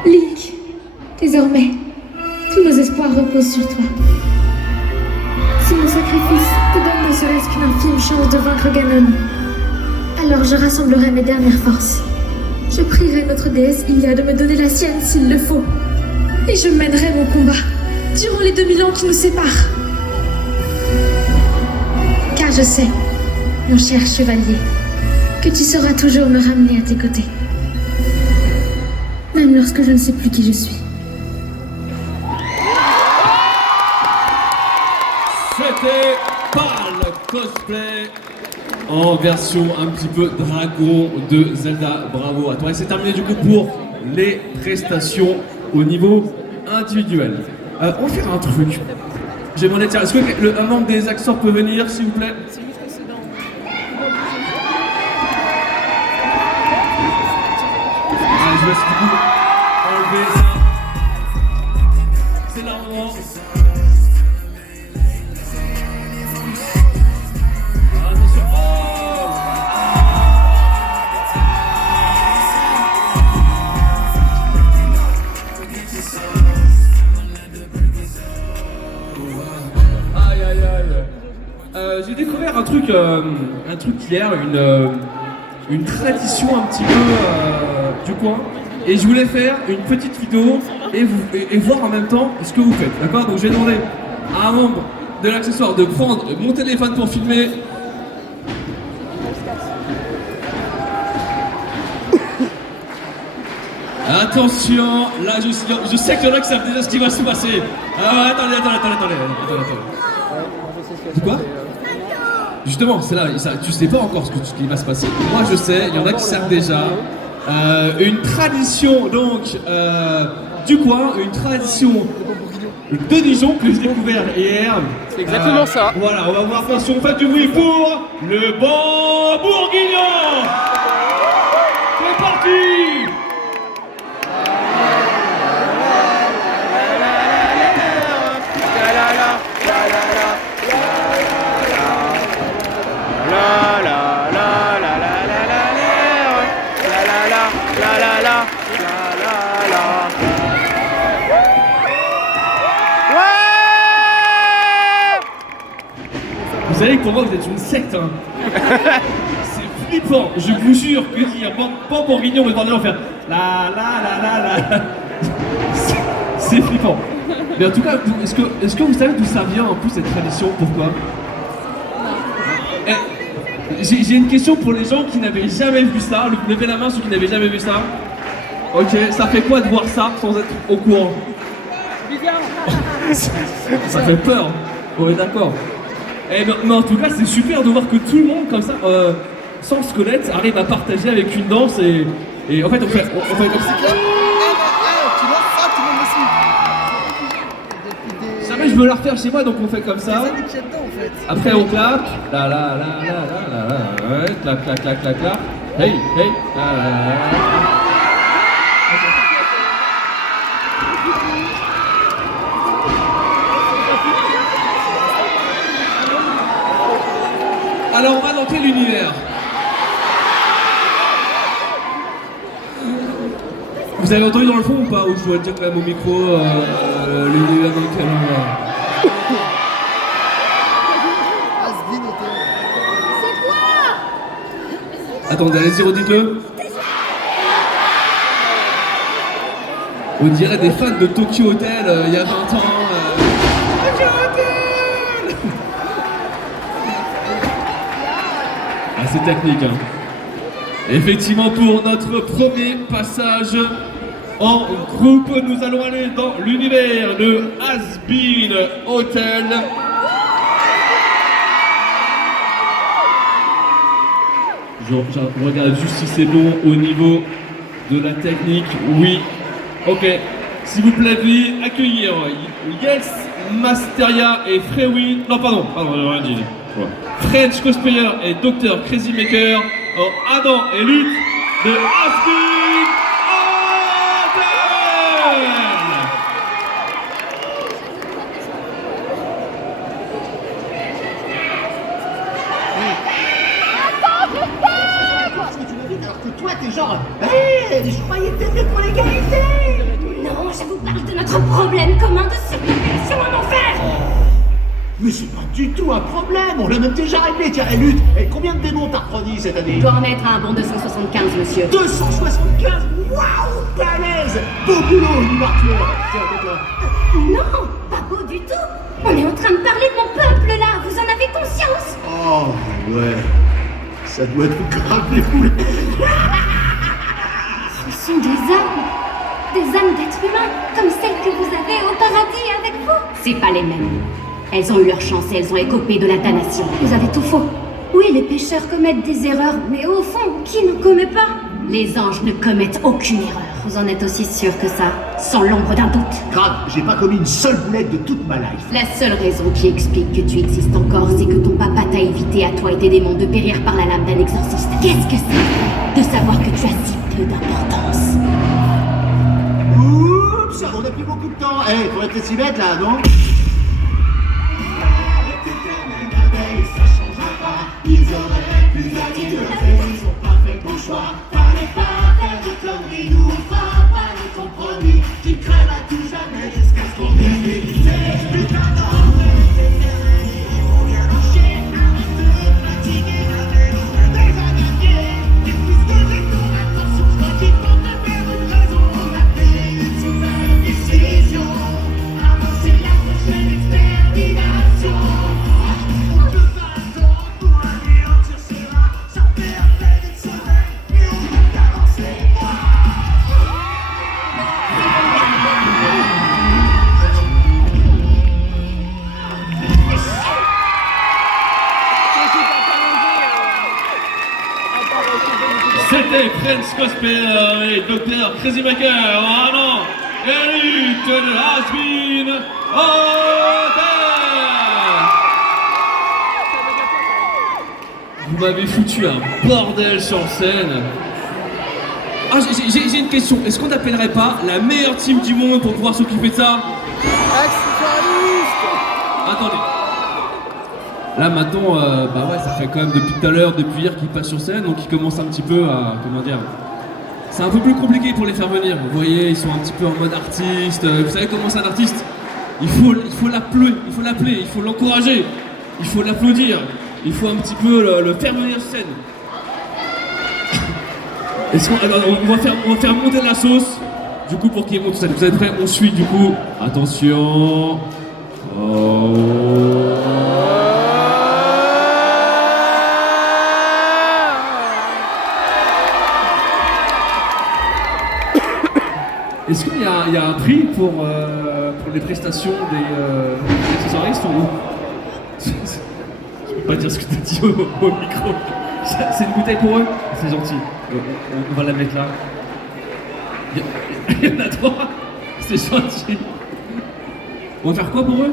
Link, désormais, tous nos espoirs reposent sur toi. Si mon sacrifice te donne ne serait-ce qu'une infime chance de vaincre Ganon, alors je rassemblerai mes dernières forces. Je prierai notre déesse Ilia de me donner la sienne s'il le faut. Et je mènerai mon combat durant les 2000 ans qui nous séparent. Car je sais, mon cher chevalier, que tu sauras toujours me ramener à tes côtés. Même lorsque je ne sais plus qui je suis. C'était Pal Cosplay en version un petit peu dragon de Zelda. Bravo à toi. Et c'est terminé du coup pour les prestations au niveau individuel. On va faire un truc. J'ai demandé, tiens, est-ce que un membre des acteurs peut venir, s'il vous plaît? Je vais du coup enlever ça. C'est là moment. Attention. Aïe aïe aïe. J'ai découvert un truc hier, une tradition un petit peu du coin, et je voulais faire une petite vidéo et voir en même temps ce que vous faites, d'accord? Donc j'ai demandé à un membre de l'accessoire de prendre mon téléphone pour filmer. Attention, là je sais qu'il y en a qui savent déjà ce qui va se passer. Ah, attendez. De quoi? Justement, c'est là, tu sais pas encore ce qui va se passer. Moi je sais, il y en a qui savent déjà. Une tradition donc du coin, une tradition de Dijon que j'ai découvert hier. C'est exactement ça. Voilà, on va voir, attention, faites du bruit pour le bon bourguignon. C'est parti. Vous savez que pour moi vous êtes une secte, hein. C'est flippant, je vous jure que dire bon bourguignon mais attendez, on va faire la. C'est flippant. Mais en tout cas, est-ce que vous savez d'où ça vient un peu cette tradition? Pourquoi? J'ai une question pour les gens qui n'avaient jamais vu ça. Levez la main ceux qui n'avaient jamais vu ça. Ok, ça fait quoi de voir ça sans être au courant? Ça fait peur. On est d'accord. Mais en tout cas, c'est super de voir que tout le monde comme ça, sans squelette, arrive à partager avec une danse et en fait on fait comme ça. Jamais je veux la refaire chez moi, donc on fait comme ça. Après on claque. La. Clac. Hey. Alors on va dans quel univers? Vous avez entendu dans le fond ou pas? Ou je dois dire quand même au micro l'univers dans lequel on va? C'est quoi? Attendez, allez-y, redites-le. On dirait des fans de Tokyo Hotel il y a 20 ans. Tokyo Hotel. C'est technique, hein. Effectivement, pour notre premier passage en groupe, nous allons aller dans l'univers de Has Been Hotel. Je regarde juste si c'est bon au niveau de la technique. Oui. Ok. S'il vous plaît, veuillez accueillir Yes, Masteria et Freewin. Non, pardon, j'ai rien dit. Ouais. French Cosplayer et Dr. Crazy Maker en Adam et Luc de Aspen Hotel. Alors que toi, t'es genre, hey, je croyais que t'étais pour l'égalité. Non, je vous parle de notre problème commun de surpopulation en enfer. Mais c'est pas du tout un problème, on l'a même déjà réglé, tiens, Lutte. Et combien de démons t'as refroidi cette année? Doit en être un bon 275, monsieur. 275. Waouh, balèze. Beau boulot, Marc-Claude. Tiens, tais-toi. Non, pas beau du tout. On est en train de parler de mon peuple là, vous en avez conscience? Oh, ouais. Ça doit être grave les boules. Ce sont des âmes d'êtres humains, comme celles que vous avez au paradis avec vous. C'est pas les mêmes. Elles ont eu leur chance et elles ont écopé de la damnation. Vous avez tout faux. Oui, les pécheurs commettent des erreurs, mais au fond, qui ne commet pas? Les anges ne commettent aucune erreur. Vous en êtes aussi sûr que ça, sans l'ombre d'un doute? Grave, j'ai pas commis une seule boulette de toute ma life. La seule raison qui explique que tu existes encore, c'est que ton papa t'a évité à toi et tes démons de périr par la lame d'un exorciste. Qu'est-ce que c'est de savoir que tu as si peu d'importance? Oups, on a pris beaucoup de temps. Faut être si bête là, non? Ils auraient pu gagner le jeu, ils ont pas fait le bon choix. Fallait pas faire de conneries, nous on fera pas de compromis. Qui crève à tout jamais jusqu'à ce qu'on ait vérité. Putain on vient marcher, arrête de fatiguer la veille, on a déjà gagné. Et puisque j'ai ton attention, je crois qu'il faut te faire une raison. On a pris une super décision, avancer la prochaine extermination. C'était French Cosplayer et Dr. Crazy Maker. Ah non, Elite de Aspen Hotel. Vous m'avez foutu un bordel sur scène. Ah, j'ai une question. Est-ce qu'on n'appellerait pas la meilleure team du monde pour pouvoir s'occuper de ça? Attendez. Là maintenant, bah ouais, ça fait quand même depuis tout à l'heure, depuis hier qu'ils passent sur scène, donc ils commencent un petit peu à, comment dire, c'est un peu plus compliqué pour les faire venir. Vous voyez, ils sont un petit peu en mode artiste. Vous savez comment c'est un artiste? Il faut l'appeler, il faut l'encourager, il faut l'applaudir, il faut un petit peu le faire venir sur scène. On va faire monter la sauce, du coup pour qu'il monte sur scène. Vous êtes prêts? On suit du coup. Attention. Est-ce qu'il y a un prix pour les prestations des accessoiristes ou... Je peux pas dire ce que tu as dit au micro. C'est une bouteille pour eux? C'est gentil. On va la mettre là. Il y en a 3. C'est gentil. On va faire quoi pour eux?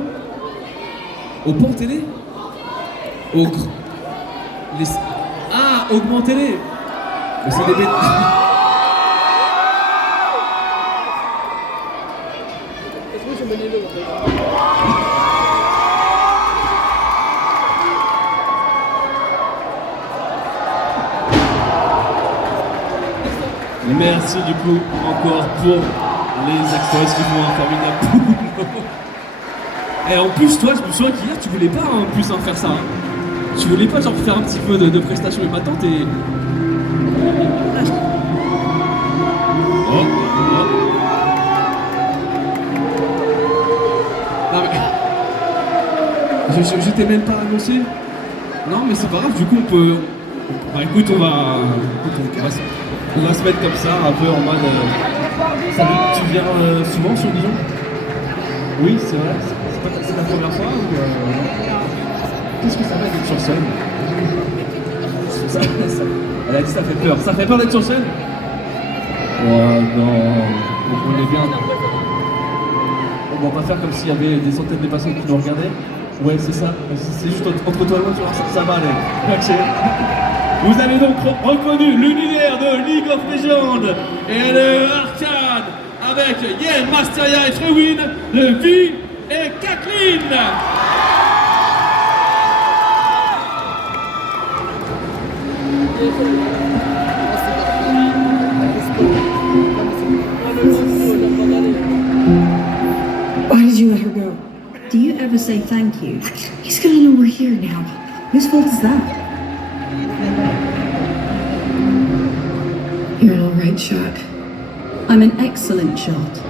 Au port-télé? Ah, augmentez-les. C'est des bêtes. Merci du coup encore pour les accessoires qui font un formidable boulot. Et en plus toi, je me souviens qu'hier tu voulais pas en plus faire ça. Tu voulais pas genre faire un petit peu de prestations, mais maintenant t'es... Non mais... Je t'ai même pas annoncé. Non mais c'est pas grave, du coup on peut... Bah écoute, on va se mettre comme ça, un peu en mode... Tu viens souvent sur Dijon? Oui, c'est vrai. C'est ta première fois ou... Qu'est-ce que ça va d'être sur scène? Elle a dit ça fait peur. Ça fait peur d'être sur scène? Oh non, vous voulez bien. On va pas faire comme s'il y avait des centaines de personnes qui nous regardaient. Ouais, c'est ça. C'est juste entre toi et moi, tu vois, ça va aller. Ok. Vous avez donc reconnu l'univers de League of Legends et de Arcane avec Yen, Masteria et Frewin, de Vi et Kathleen. Why did you let her go? Do you ever say thank you? He's gonna know we're here now. Whose fault is that? You're an alright shot. I'm an excellent shot.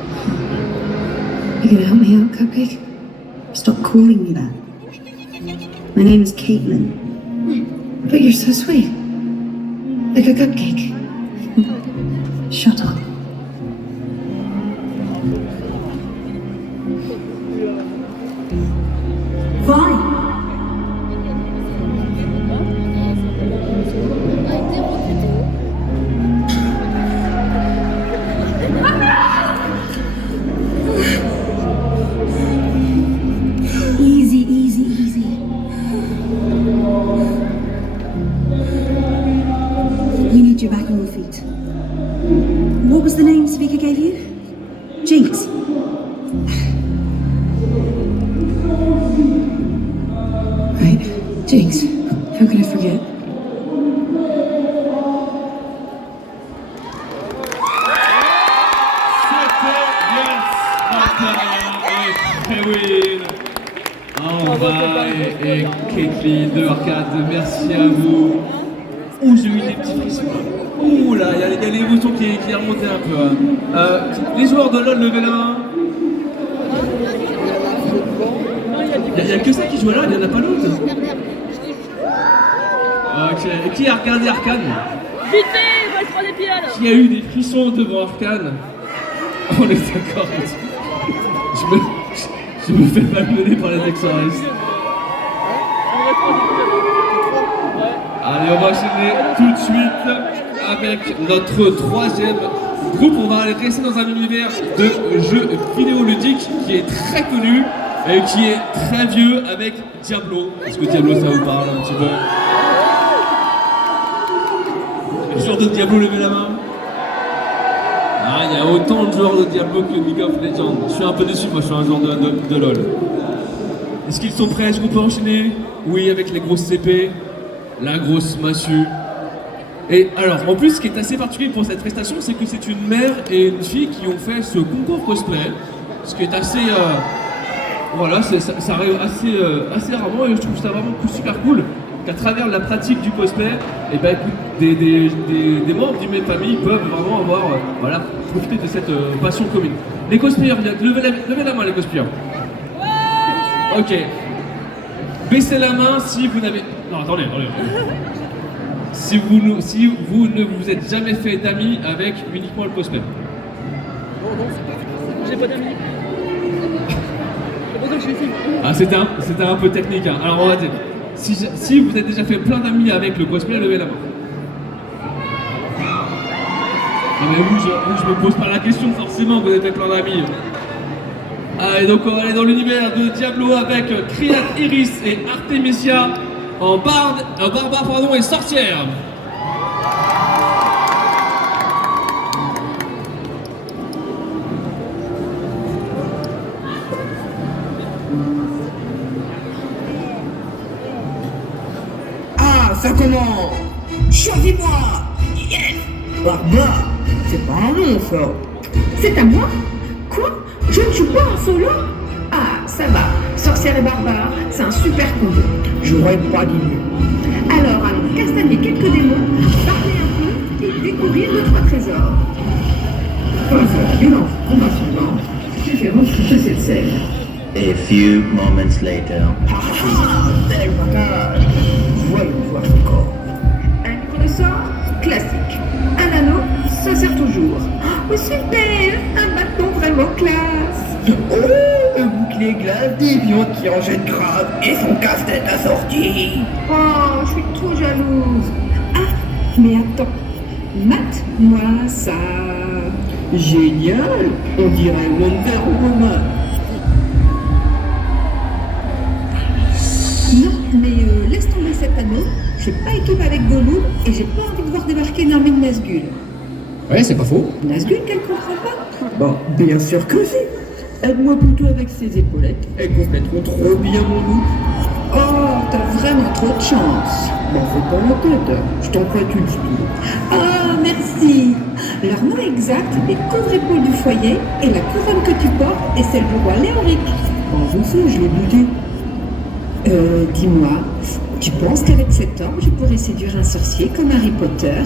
You gonna help me out, Cupcake? Stop calling me that. My name is Caitlin. But you're so sweet. Like a cupcake. Shut up. Fine. Easy, easy, easy. We need you back on your feet. What was the name Svika gave you? Jinx. Right, Jinx. How could I forget? Et Caitlin de Arcade, merci à vous. Ouh, j'ai eu des petits frissons. Ouh là, il y a l'émotion qui est remontée un peu. Hein. Les joueurs de LoL, levez la main. Il n'y a que ça qui joue là, il n'y en a pas d'autres. Ok, qui a regardé Arcane? Vite fait, moi je prends des pieds là. Qui a eu des frissons devant Arcane? On est d'accord. Je me fais malmener par les exorcistes. Allez, on va enchaîner tout de suite avec notre troisième groupe. On va aller rester dans un univers de jeux vidéo ludiques qui est très connu et qui est très vieux avec Diablo. Est-ce que Diablo ça vous parle un petit peu? Les joueurs de Diablo, levez la main. Ah, il y a autant de joueurs de Diablo que League of Legends. Je suis un peu déçu, moi je suis un joueur de LoL. Est-ce qu'ils sont prêts? Est-ce qu'on peut enchaîner? Oui, avec les grosses CP, la grosse massue. Et alors, en plus, ce qui est assez particulier pour cette prestation, c'est que c'est une mère et une fille qui ont fait ce concours cosplay. Ce qui est assez... voilà, ça arrive assez rarement et je trouve ça vraiment super cool. Qu'à travers la pratique du cosplay, et ben, des membres d'une même famille peuvent vraiment avoir, voilà, profiter de cette passion commune. Les cosplayers, levez la main les cosplayers. Ok. Baissez la main si vous n'avez... Non, attendez. Si vous ne vous êtes jamais fait d'amis avec uniquement le cosplay. Non, j'ai pas d'amis. C'est pour ça que je suis ici. Ah, c'était un peu technique. Hein. Alors on va dire, si vous avez déjà fait plein d'amis avec le cosplay, levez la main. Ah mais oui, je me pose pas la question, forcément vous avez fait plein d'amis. Allez, donc on va aller dans l'univers de Diablo avec Kriat Iris et Artemisia en barbare et sorcière. Ah, ça commence. Choisis-moi. Yes. Barbare, c'est pas un nom ça. C'est à moi? Quoi? Je ne joue pas en solo? Ah, ça va. Sorcière et barbare, c'est un super combo. J'aurais pas dit mieux. Alors, allons castagner quelques démons, parler un peu et découvrir 2-3 trésors. Face à la violence combat suivante, j'ai refusé cette scène. A few moments later. Belle bataille. Voyons voir son corps. Un livre de sort? Classique. Un anneau? Ça sert toujours. Oh, super! Un bâton vraiment classe! Oh, un bouclier glace, des pions qui en jettent grave et son casse-tête assorti. Oh, je suis trop jalouse. Mais attends, mate-moi ça. Génial, on dirait Wonder Woman. Non, mais laisse tomber cet anneau. Je suis pas équipe avec Gollum et j'ai pas envie de voir débarquer une armée de Nazgûl. Ouais, c'est pas faux. Nazgûl qu'elle comprend pas. Bon, bien sûr que si. Aide-moi plutôt avec ces épaulettes. Elles complèteront trop bien mon look. Oh, t'as vraiment trop de chance. Bon, fais pas la tête. Je t'en prête une spie. Ah, merci. Leur nom exact est couvre-épaule du foyer et la couronne que tu portes est celle du roi Léoric. Oh, je sais, je l'ai buté. Dis-moi, tu penses qu'avec cet orbe, je pourrais séduire un sorcier comme Harry Potter?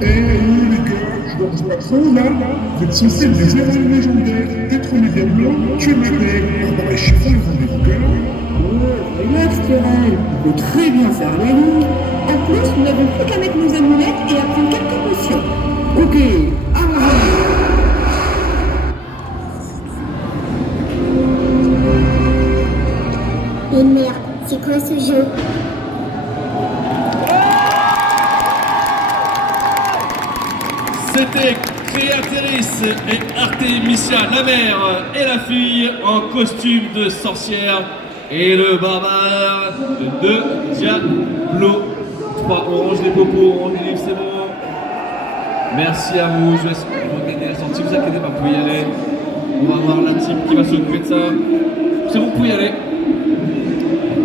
Eh les gars, dans ce poisson là, vous êtes censés être des héros légendaires, être les diables, tuer ma belle, avoir les chiffres et vous les gars. Oh, relax, Tyrell, on peut très bien faire les loups. En plus, nous n'avons plus qu'à mettre nos amulettes et à prendre quelques potions. Ok, allons-y. Et merde, c'est quoi ce jeu? C'était Créatrice et Artemisia, la mère et la fille, en costume de sorcière, et le barbare de Diablo 3. On range les popos, on range les livres, c'est bon. Merci à vous, je laisse regagner la sortie, vous inquiétez pas, vous pouvez y aller. On va voir la team qui va s'occuper de ça. C'est bon, vous pouvez y aller.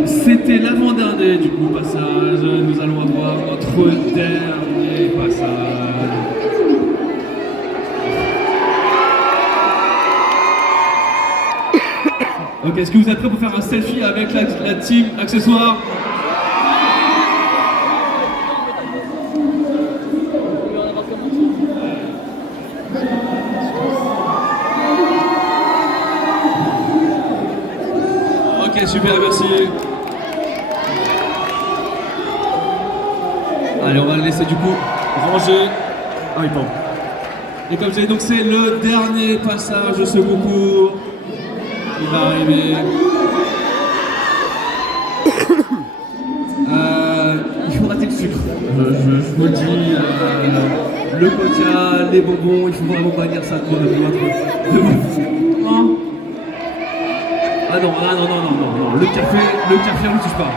C'était l'avant-dernier du coup passage, nous allons avoir notre dernier passage. Ok, est-ce que vous êtes prêts pour faire un selfie avec la team accessoire? Ok, super, merci. Allez, on va le laisser du coup ranger. Ah, il tombe. Et comme je disais, donc c'est le dernier passage de ce concours. Il va arriver. Il faut rater le sucre. Je vous le dis. Le coca, les bonbons, il faut vraiment bannir ça de votre. Non. Ah non. Le café on ne touche pas.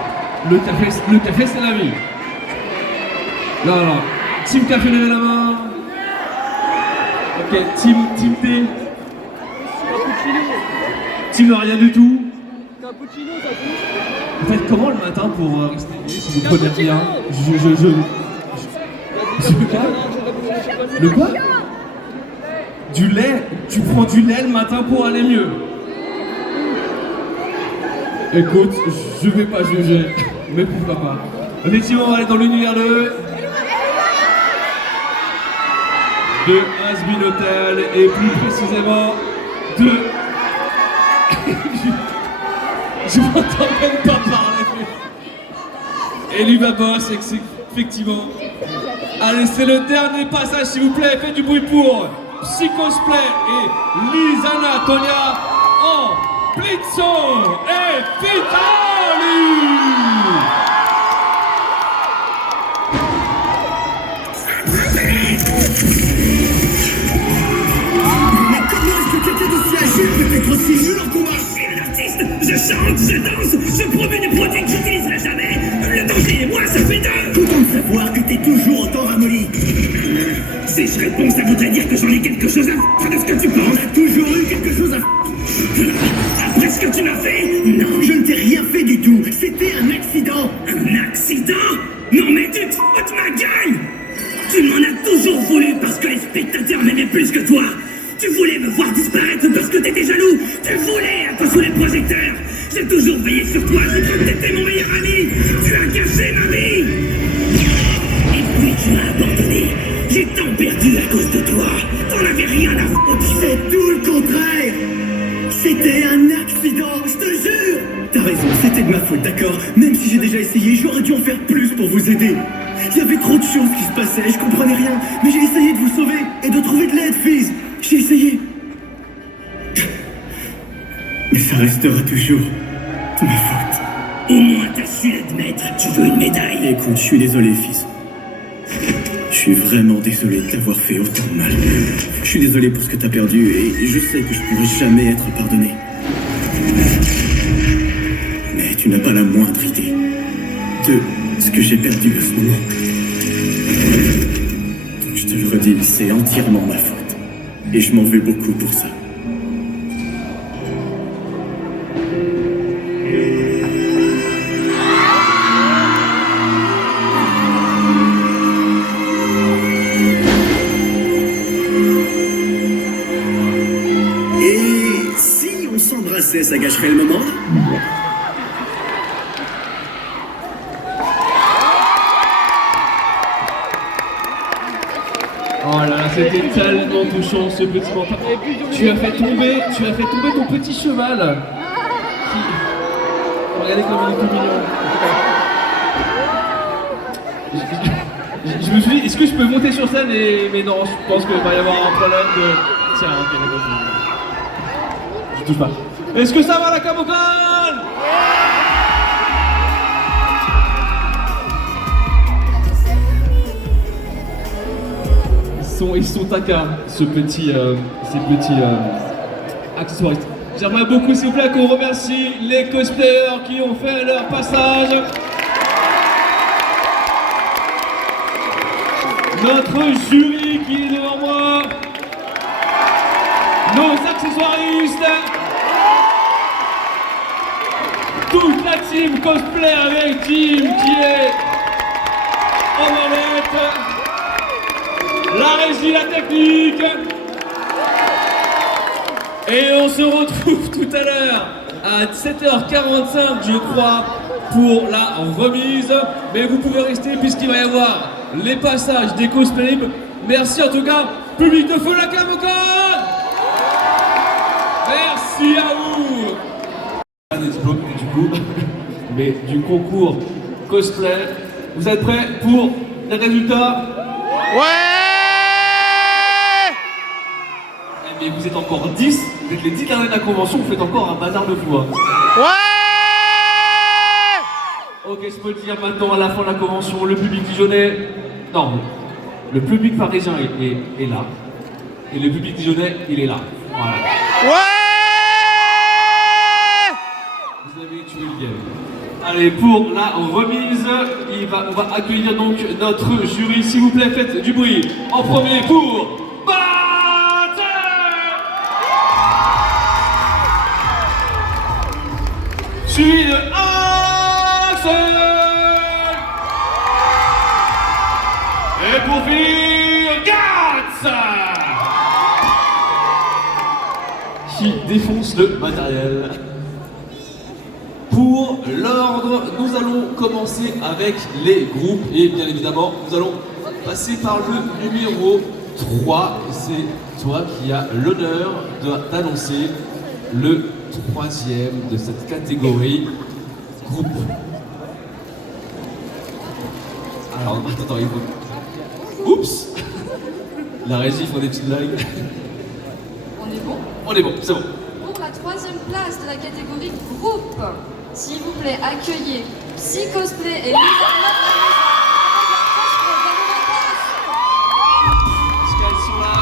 Le café c'est la vie. Non. Team café, levez la main. Ok, team thé. Team rien du tout. Cappuccino, ça touche. Vous faites comment le matin pour rester éveillé si vous prenez rien? Le quoi? Du lait? Tu prends du lait le matin pour aller mieux? Écoute, je vais pas juger, mais pourquoi pas. Effectivement, on va aller dans l'univers de Hazbin Hotel et plus précisément de... Je m'entends même pas parler. Elubabos, effectivement. Allez, c'est le dernier passage, s'il vous plaît. Faites du bruit pour Psychosplay et Liz Anatolia en Blitzon et Vitali. Mais comment est-ce que quelqu'un d'aussi âgé peut être aussi nul en combat? Je suis un artiste, je chante, je danse, je promets des produits que j'utiliserai jamais. Le danger et moi, ça fait deux. Content de savoir que t'es toujours autant ramolli. Si je réponds, ça voudrait dire que j'en ai quelque chose à faire de ce que tu penses. On a toujours eu quelque chose à après ce que tu m'as fait? Non, je ne t'ai rien fait du tout. C'était un accident. Un accident? Non mais tu te fous de ma gueule! Tu m'en as toujours voulu parce que les spectateurs m'aimaient plus que toi. Tu voulais me voir disparaître parce que t'étais jaloux. Tu voulais être sous les projecteurs. J'ai toujours veillé sur toi, j'ai cru que t'étais mon meilleur ami. Tu as gâché ma vie. Et puis tu m'as abandonné. J'ai tant perdu à cause de toi. T'en avais rien à foutre. C'est tout le contraire. C'était un accident, je te jure. T'as raison, c'était de ma faute, d'accord. Même si j'ai déjà essayé, j'aurais dû en faire plus pour vous aider. Il y avait trop de choses qui se passaient, je comprenais rien. Mais j'ai essayé de vous sauver et de trouver de l'aide, Fizz. J'ai essayé. Mais ça restera toujours de ma faute. Au moins t'as su l'admettre, tu veux une médaille. Écoute, je suis désolé, Fizz. suis vraiment désolé de t'avoir fait autant de mal. Je suis désolé pour ce que t'as perdu et je sais que je pourrai jamais être pardonné. Mais tu n'as pas la moindre idée de ce que j'ai perdu à ce moment. Donc je te le redis, c'est entièrement ma faute. Et je m'en veux beaucoup pour ça. Et si on s'embrassait, ça gâcherait le moment? Oh là là, c'était tellement touchant ce petit moment. Tu as fait tomber ton petit cheval. Regardez comme il est tout mignon. Je me suis dit, est-ce que je peux monter sur scène mais non, je pense qu'il va y avoir un problème de... Tiens, ok, d'accord. Je touche pas. Est-ce que ça va la Camocon? Ils sont taquins, ces petits accessoiristes. J'aimerais beaucoup, s'il vous plaît, qu'on remercie les cosplayers qui ont fait leur passage. Notre jury qui est devant moi. Nos accessoiristes. Toute la team cosplay avec Team qui est en manette. La régie, la technique. Et on se retrouve tout à l'heure à 7h45 je crois pour la remise. Mais vous pouvez rester puisqu'il va y avoir les passages des cosplays. Merci en tout cas, public de feu la Camocon. Merci à vous. Pas des diplômes du coup, mais du concours cosplay. Vous êtes prêts pour les résultats? Ouais. Mais vous êtes encore 10, vous êtes les 10 derniers de la convention, vous faites encore un bazar de fou. Hein. Ouais. Ok, je peux le dire maintenant à la fin de la convention, le public dijonnais... Non, le public parisien est là. Et le public dijonnais, il est là. Voilà. Ouais. Vous avez tué le game. Allez, pour la remise, on va accueillir donc notre jury. S'il vous plaît, faites du bruit. En premier pour... Suivi de Axel. Et pour finir, Gats qui défonce le matériel. Pour l'ordre, nous allons commencer avec les groupes et bien évidemment, nous allons passer par le numéro 3. C'est toi qui as l'honneur d'annoncer le troisième de cette catégorie groupe. Alors, attends, il faut... Oups. La régie font des petites blagues. On est bon? On est bon, c'est bon. Pour la troisième place de la catégorie groupe, s'il vous plaît, accueillez Psy Cosplay et Lisa. Est-ce qu'elles sont là?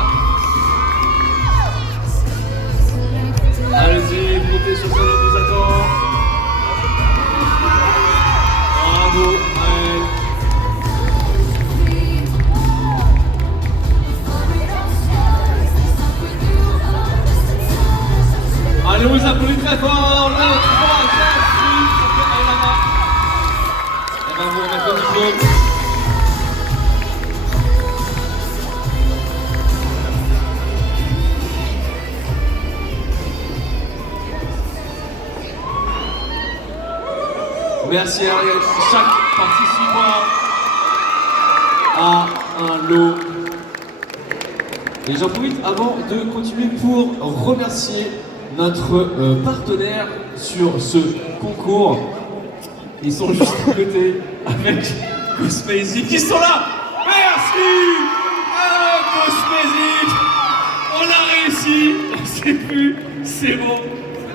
Allez-y, montez sur scène, on vous attend. Bravo, ouais. Allez, on vous applaudit très fort. Le 3, 4, 6, allez là-bas. Et ben, vous remettez le diplôme. Merci Ariel. Chaque participant a un lot. Et j'en profite avant de continuer pour remercier notre partenaire sur ce concours. Ils sont juste à côté avec Cosmézic qui sont là. Merci Cosmézic. On a réussi. C'est plus, c'est bon.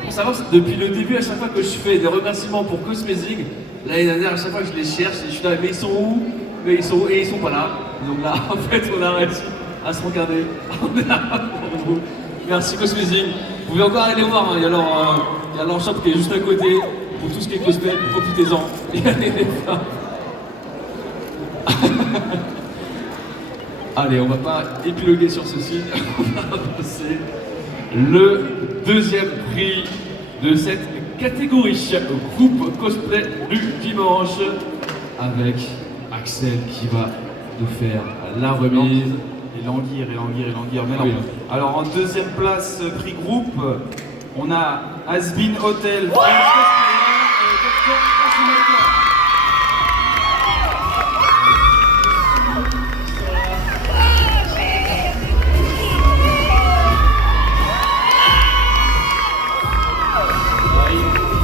Pour savoir, depuis le début, à chaque fois que je fais des remerciements pour Cosmézic, l'année dernière, à chaque fois que je les cherche, je suis là, mais ils sont où? Mais ils sont où? Et ils sont pas là. Donc là, en fait, on a réussi à se regarder. On est là pour vous. Merci Cosmazing. Vous pouvez encore aller les voir, hein. Il y a leur shop qui est juste à côté. Pour tout ce qui est cosplay, profitez-en. Et allez les voir. Allez, on va pas épiloguer sur ceci. On va passer le deuxième prix de cette catégorie. Groupe cosplay du dimanche. Avec Axel qui va nous faire la remise. Et languir. Mais non. Oui. Alors en deuxième place, prix groupe, on a Asbin Hotel.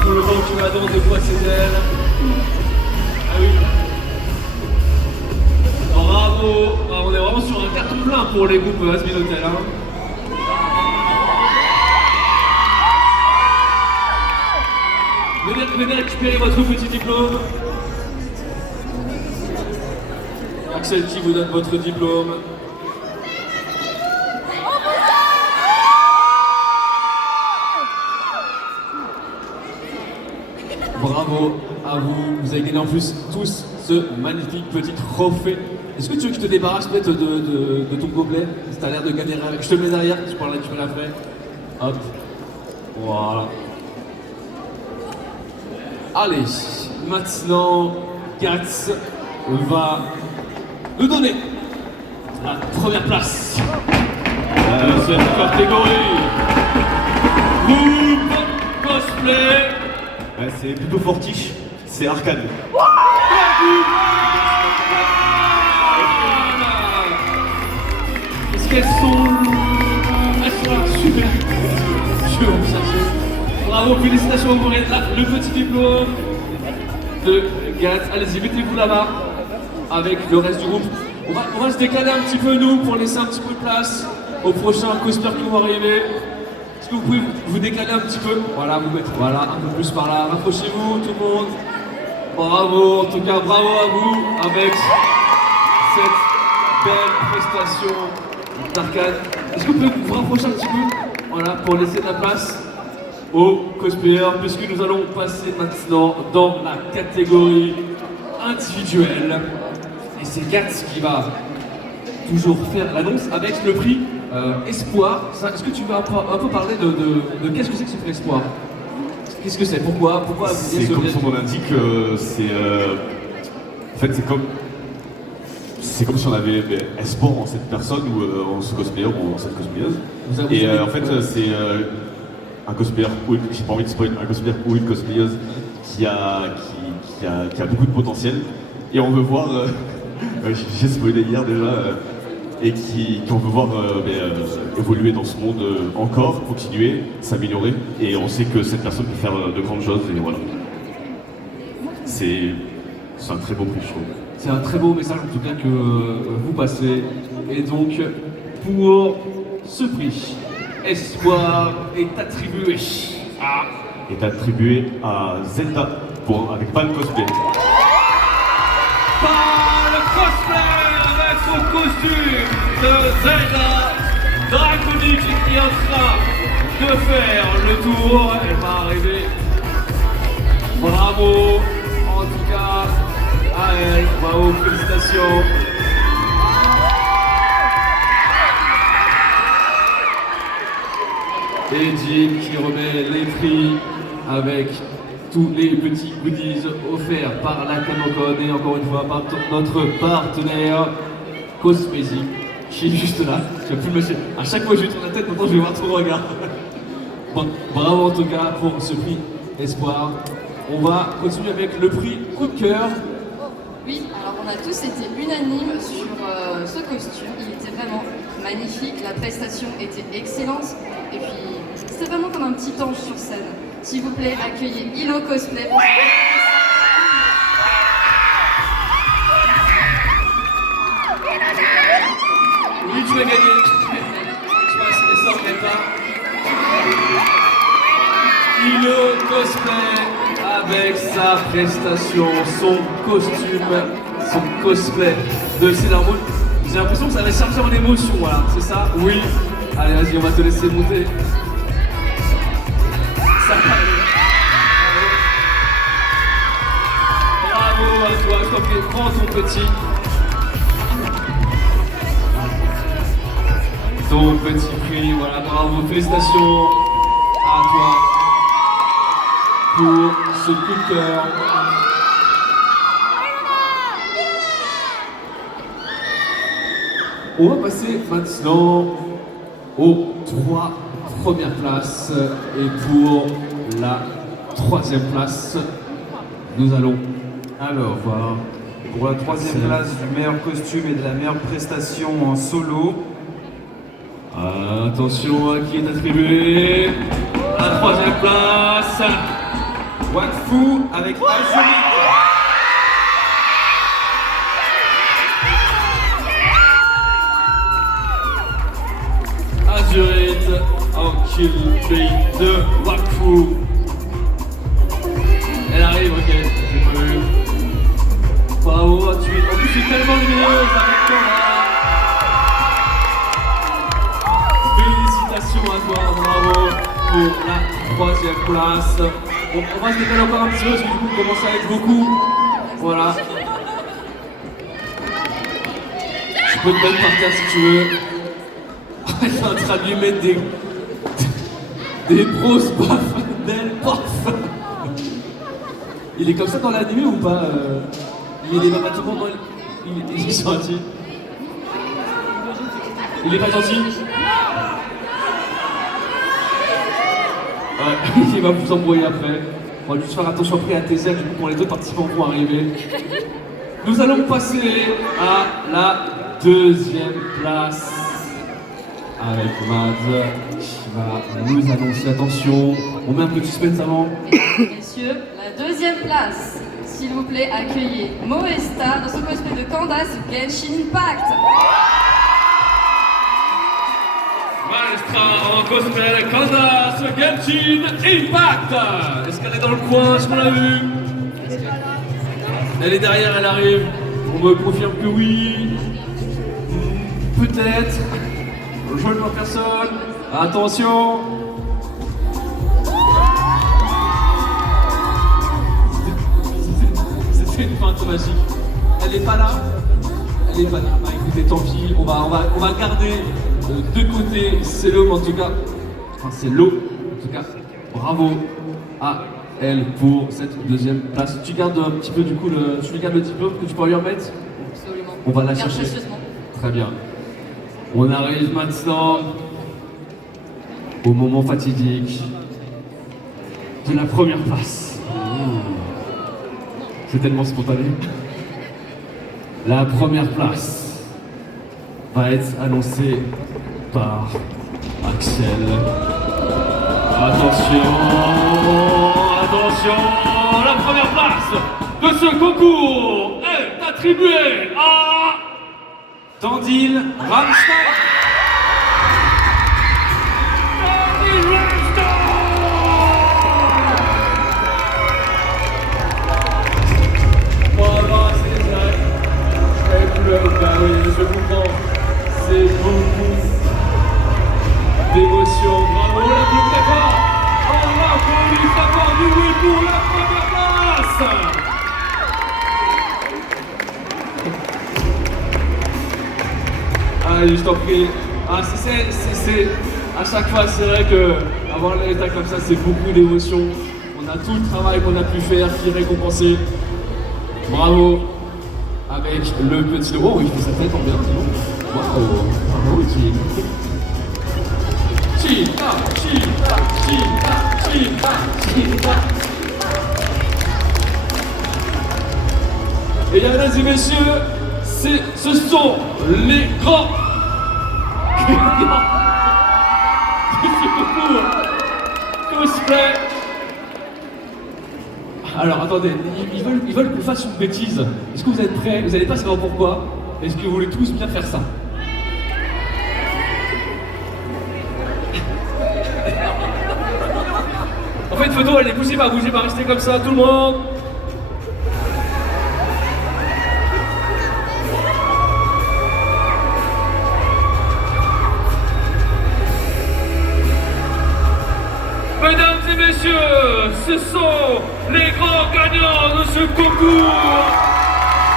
Pour le temps que tu m'adores de quoi c'est elle. Ah oui. Bravo. Ah, on est vraiment sur un carton plein pour les groupes Asbin Hotel. Hein. Venez récupérer votre petit diplôme. Axel qui vous donne votre diplôme. Bravo à vous, vous avez gagné en plus tous ce magnifique petit trophée. Est-ce que tu veux que je te débarrasse peut-être de ton gobelet? Ça a l'air de galérer avec. Je te le mets derrière, tu pourras le récupérer après. Hop. Voilà. Allez, maintenant, Gats va nous donner la première place de cette catégorie. Groupe cosplay. Ouais, c'est plutôt fortiche, c'est arcade. Est-ce qu'elles sont... Elles sont là, super. Je vais vous chercher. Bravo, félicitations, vous aurez là le petit diplôme de Gats. Allez-y, mettez-vous là-bas avec le reste du groupe. On va se décaler un petit peu, nous, pour laisser un petit peu de place aux prochains cosplayers qui vont arriver. Est-ce que vous pouvez vous décaler un petit peu? Voilà, vous mettez voilà, un peu plus par là. Rapprochez-vous, tout le monde. Bravo, en tout cas, bravo à vous avec cette belle prestation d'arcade. Est-ce que vous pouvez vous rapprocher un petit peu? Voilà, pour laisser de la place aux cosplayers, puisque nous allons passer maintenant dans la catégorie individuelle. Et c'est Gats qui va toujours faire l'annonce avec le prix Espoir. Est-ce que tu veux un peu parler de qu'est-ce que c'est que ce prix Espoir? Qu'est-ce que c'est? Pourquoi C'est comme son nom l'indique, c'est en fait c'est comme si on avait espoir en cette personne ou en ce cosplayer ou en cette cosplayeuse. Et en fait c'est un cosplayer, j'ai pas envie de spoiler, un cosplayer ou une cosplayeuse qui a beaucoup de potentiel et on veut voir, j'ai spoilé hier déjà, et qu'on veut voir évoluer dans ce monde encore, continuer, s'améliorer, et on sait que cette personne peut faire de grandes choses, et voilà. C'est un très beau prix, je trouve. C'est un très beau message en tout cas que vous passez, et donc pour ce prix, Espoir est attribué à Zelda avec Pan Cosplay. Pan Cosplay avec son costume de Zelda draconique qui est en train de faire le tour. Elle va arriver. Bravo en tout cas à elle. Bravo, félicitations. Et Jim qui remet les prix avec tous les petits goodies offerts par la Camocon et encore une fois par notre partenaire Cosmazing qui est juste là. Tu vas plus me laisser. À chaque fois que je lui tourne la tête, maintenant je vais voir ton regard. Bon, bravo en tout cas pour ce prix Espoir. On va continuer avec le prix coup de cœur. Oui, alors on a tous été unanimes sur ce costume. Il était vraiment magnifique, la prestation était excellente. Et puis, c'était vraiment comme un petit ange sur scène. S'il vous plaît, accueillez Hilo Cosplay. Oui, tu vas gagner. Je passe les sorts pas. Hilo Cosplay avec sa prestation, son costume, son cosplay de Sailor Moon. J'ai l'impression que ça va charger en émotion, voilà, c'est ça? Oui. Allez, vas-y, on va te laisser monter. Ça va aller. Bravo à toi, je t'en prie, prends ton petit. Ton petit prix, voilà, bravo, félicitations à toi pour ce coup de cœur. On va passer maintenant aux 3 premières places et pour la 3e place, nous allons Alors, voir pour la 3e place du meilleur costume et de la meilleure prestation en solo. Attention à qui est attribué la 3e place. Wakfu avec Azuri. Azurite en kill beat de Wakfu. Elle arrive, ok, j'ai pas vu. Bravo, Azurite. En plus, je suis tellement lumineuse avec toi. Félicitations à toi, bravo pour la 3e place. Bon, on va se décaler encore un petit peu parce que du coup, on commence à être beaucoup. Voilà. Tu peux te mettre par terre si tu veux. Il est en train de lui mettre des grosses baffes d'elle, paf. Il est comme ça dans l'anime ou pas Il est pas tout le monde dans il est gentil. Il est pas gentil. Ouais, il va vous embrouiller après. On va juste faire attention après à tes ailes, du coup quand les deux participants vont arriver. Nous allons passer à la 2e place. Avec Mad qui va nous annoncer, attention, on met un peu de suspense avant. Messieurs, la 2e place, s'il vous plaît, accueillez Moesta dans son cosplay de Candace Genshin Impact. Maestra en cosplay de Candace Genshin Impact. Est-ce qu'elle est dans le coin? Est-ce qu'on l'a vue? Elle est derrière, elle arrive. On me confirme que oui. Peut-être. Je ne vois personne. Attention. C'était une feinte magique. Elle est pas là. Elle est pas là. Bah, écoutez, tant pis. On va garder de côté. C'est l'eau, en tout cas. Enfin, c'est l'eau. En tout cas, bravo à elle pour cette 2e place. Tu gardes un petit peu du coup tu lui gardes le diplôme que tu peux lui remettre? Absolument. On va la chercher. Très bien. On arrive maintenant au moment fatidique de la première place. C'est tellement spontané. La première place va être annoncée par Axel. Attention, attention, la première place de ce concours est attribuée à Tandil Rammstein. Voilà, c'est exact. Les couleurs, bah oui, je comprends. C'est beaucoup d'émotion. Bravo, la plus très fort. On va pour lui très fort du oui pour la première place. Allez, je t'en prie. Ah, c'est à chaque fois, c'est vrai que avoir les résultats comme ça, c'est beaucoup d'émotions. On a tout le travail qu'on a pu faire qui est récompensé. Bravo. Avec le petit... Oh, il fait sa tête en bien, c'est bon. Waouh. Bravo, Jim. Chica, chica, chica, chica, chica. Et mesdames et messieurs, ce sont les grands. Merci beaucoup. Cosplay. Alors attendez, ils veulent qu'on fasse une bêtise. Est-ce que vous êtes prêts? Vous n'allez pas savoir pourquoi. Est-ce que vous voulez tous bien faire ça? En fait, photo, allez, bougez pas, restez comme ça, tout le monde. ce sont les grands gagnants de ce concours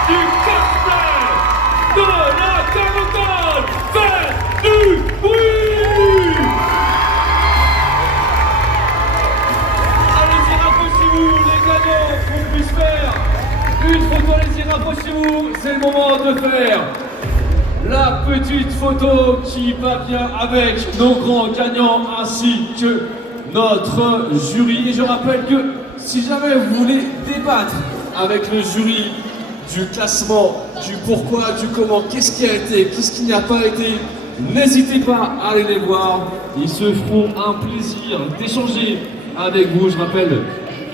du cosplay de la Comic-Con. Faites du bruit! Allez-y, rapprochez-vous, les gagnants, qu'on puisse faire une photo. Allez-y, rapprochez-vous, c'est le moment de faire la petite photo qui va bien avec nos grands gagnants ainsi que notre jury. Et je rappelle que si jamais vous voulez débattre avec le jury du classement, du pourquoi, du comment, qu'est-ce qui a été, qu'est-ce qui n'a pas été, n'hésitez pas à aller les voir. Ils se feront un plaisir d'échanger avec vous. Je rappelle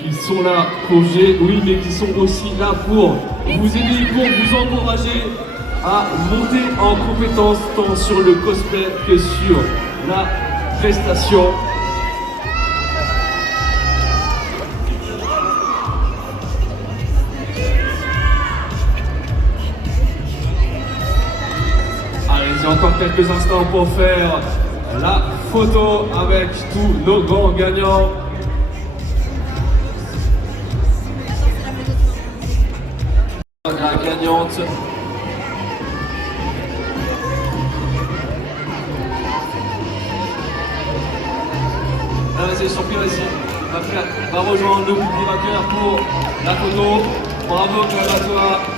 qu'ils sont là pour jouer, oui, mais qu'ils sont aussi là pour vous aider, pour vous encourager à monter en compétence tant sur le cosplay que sur la prestation. Allez-y, encore quelques instants pour faire la photo avec tous nos grands gagnants. La gagnante. Vas-y, champion, vas-y. Va rejoindre le public vainqueur pour la photo. Bravo, à toi.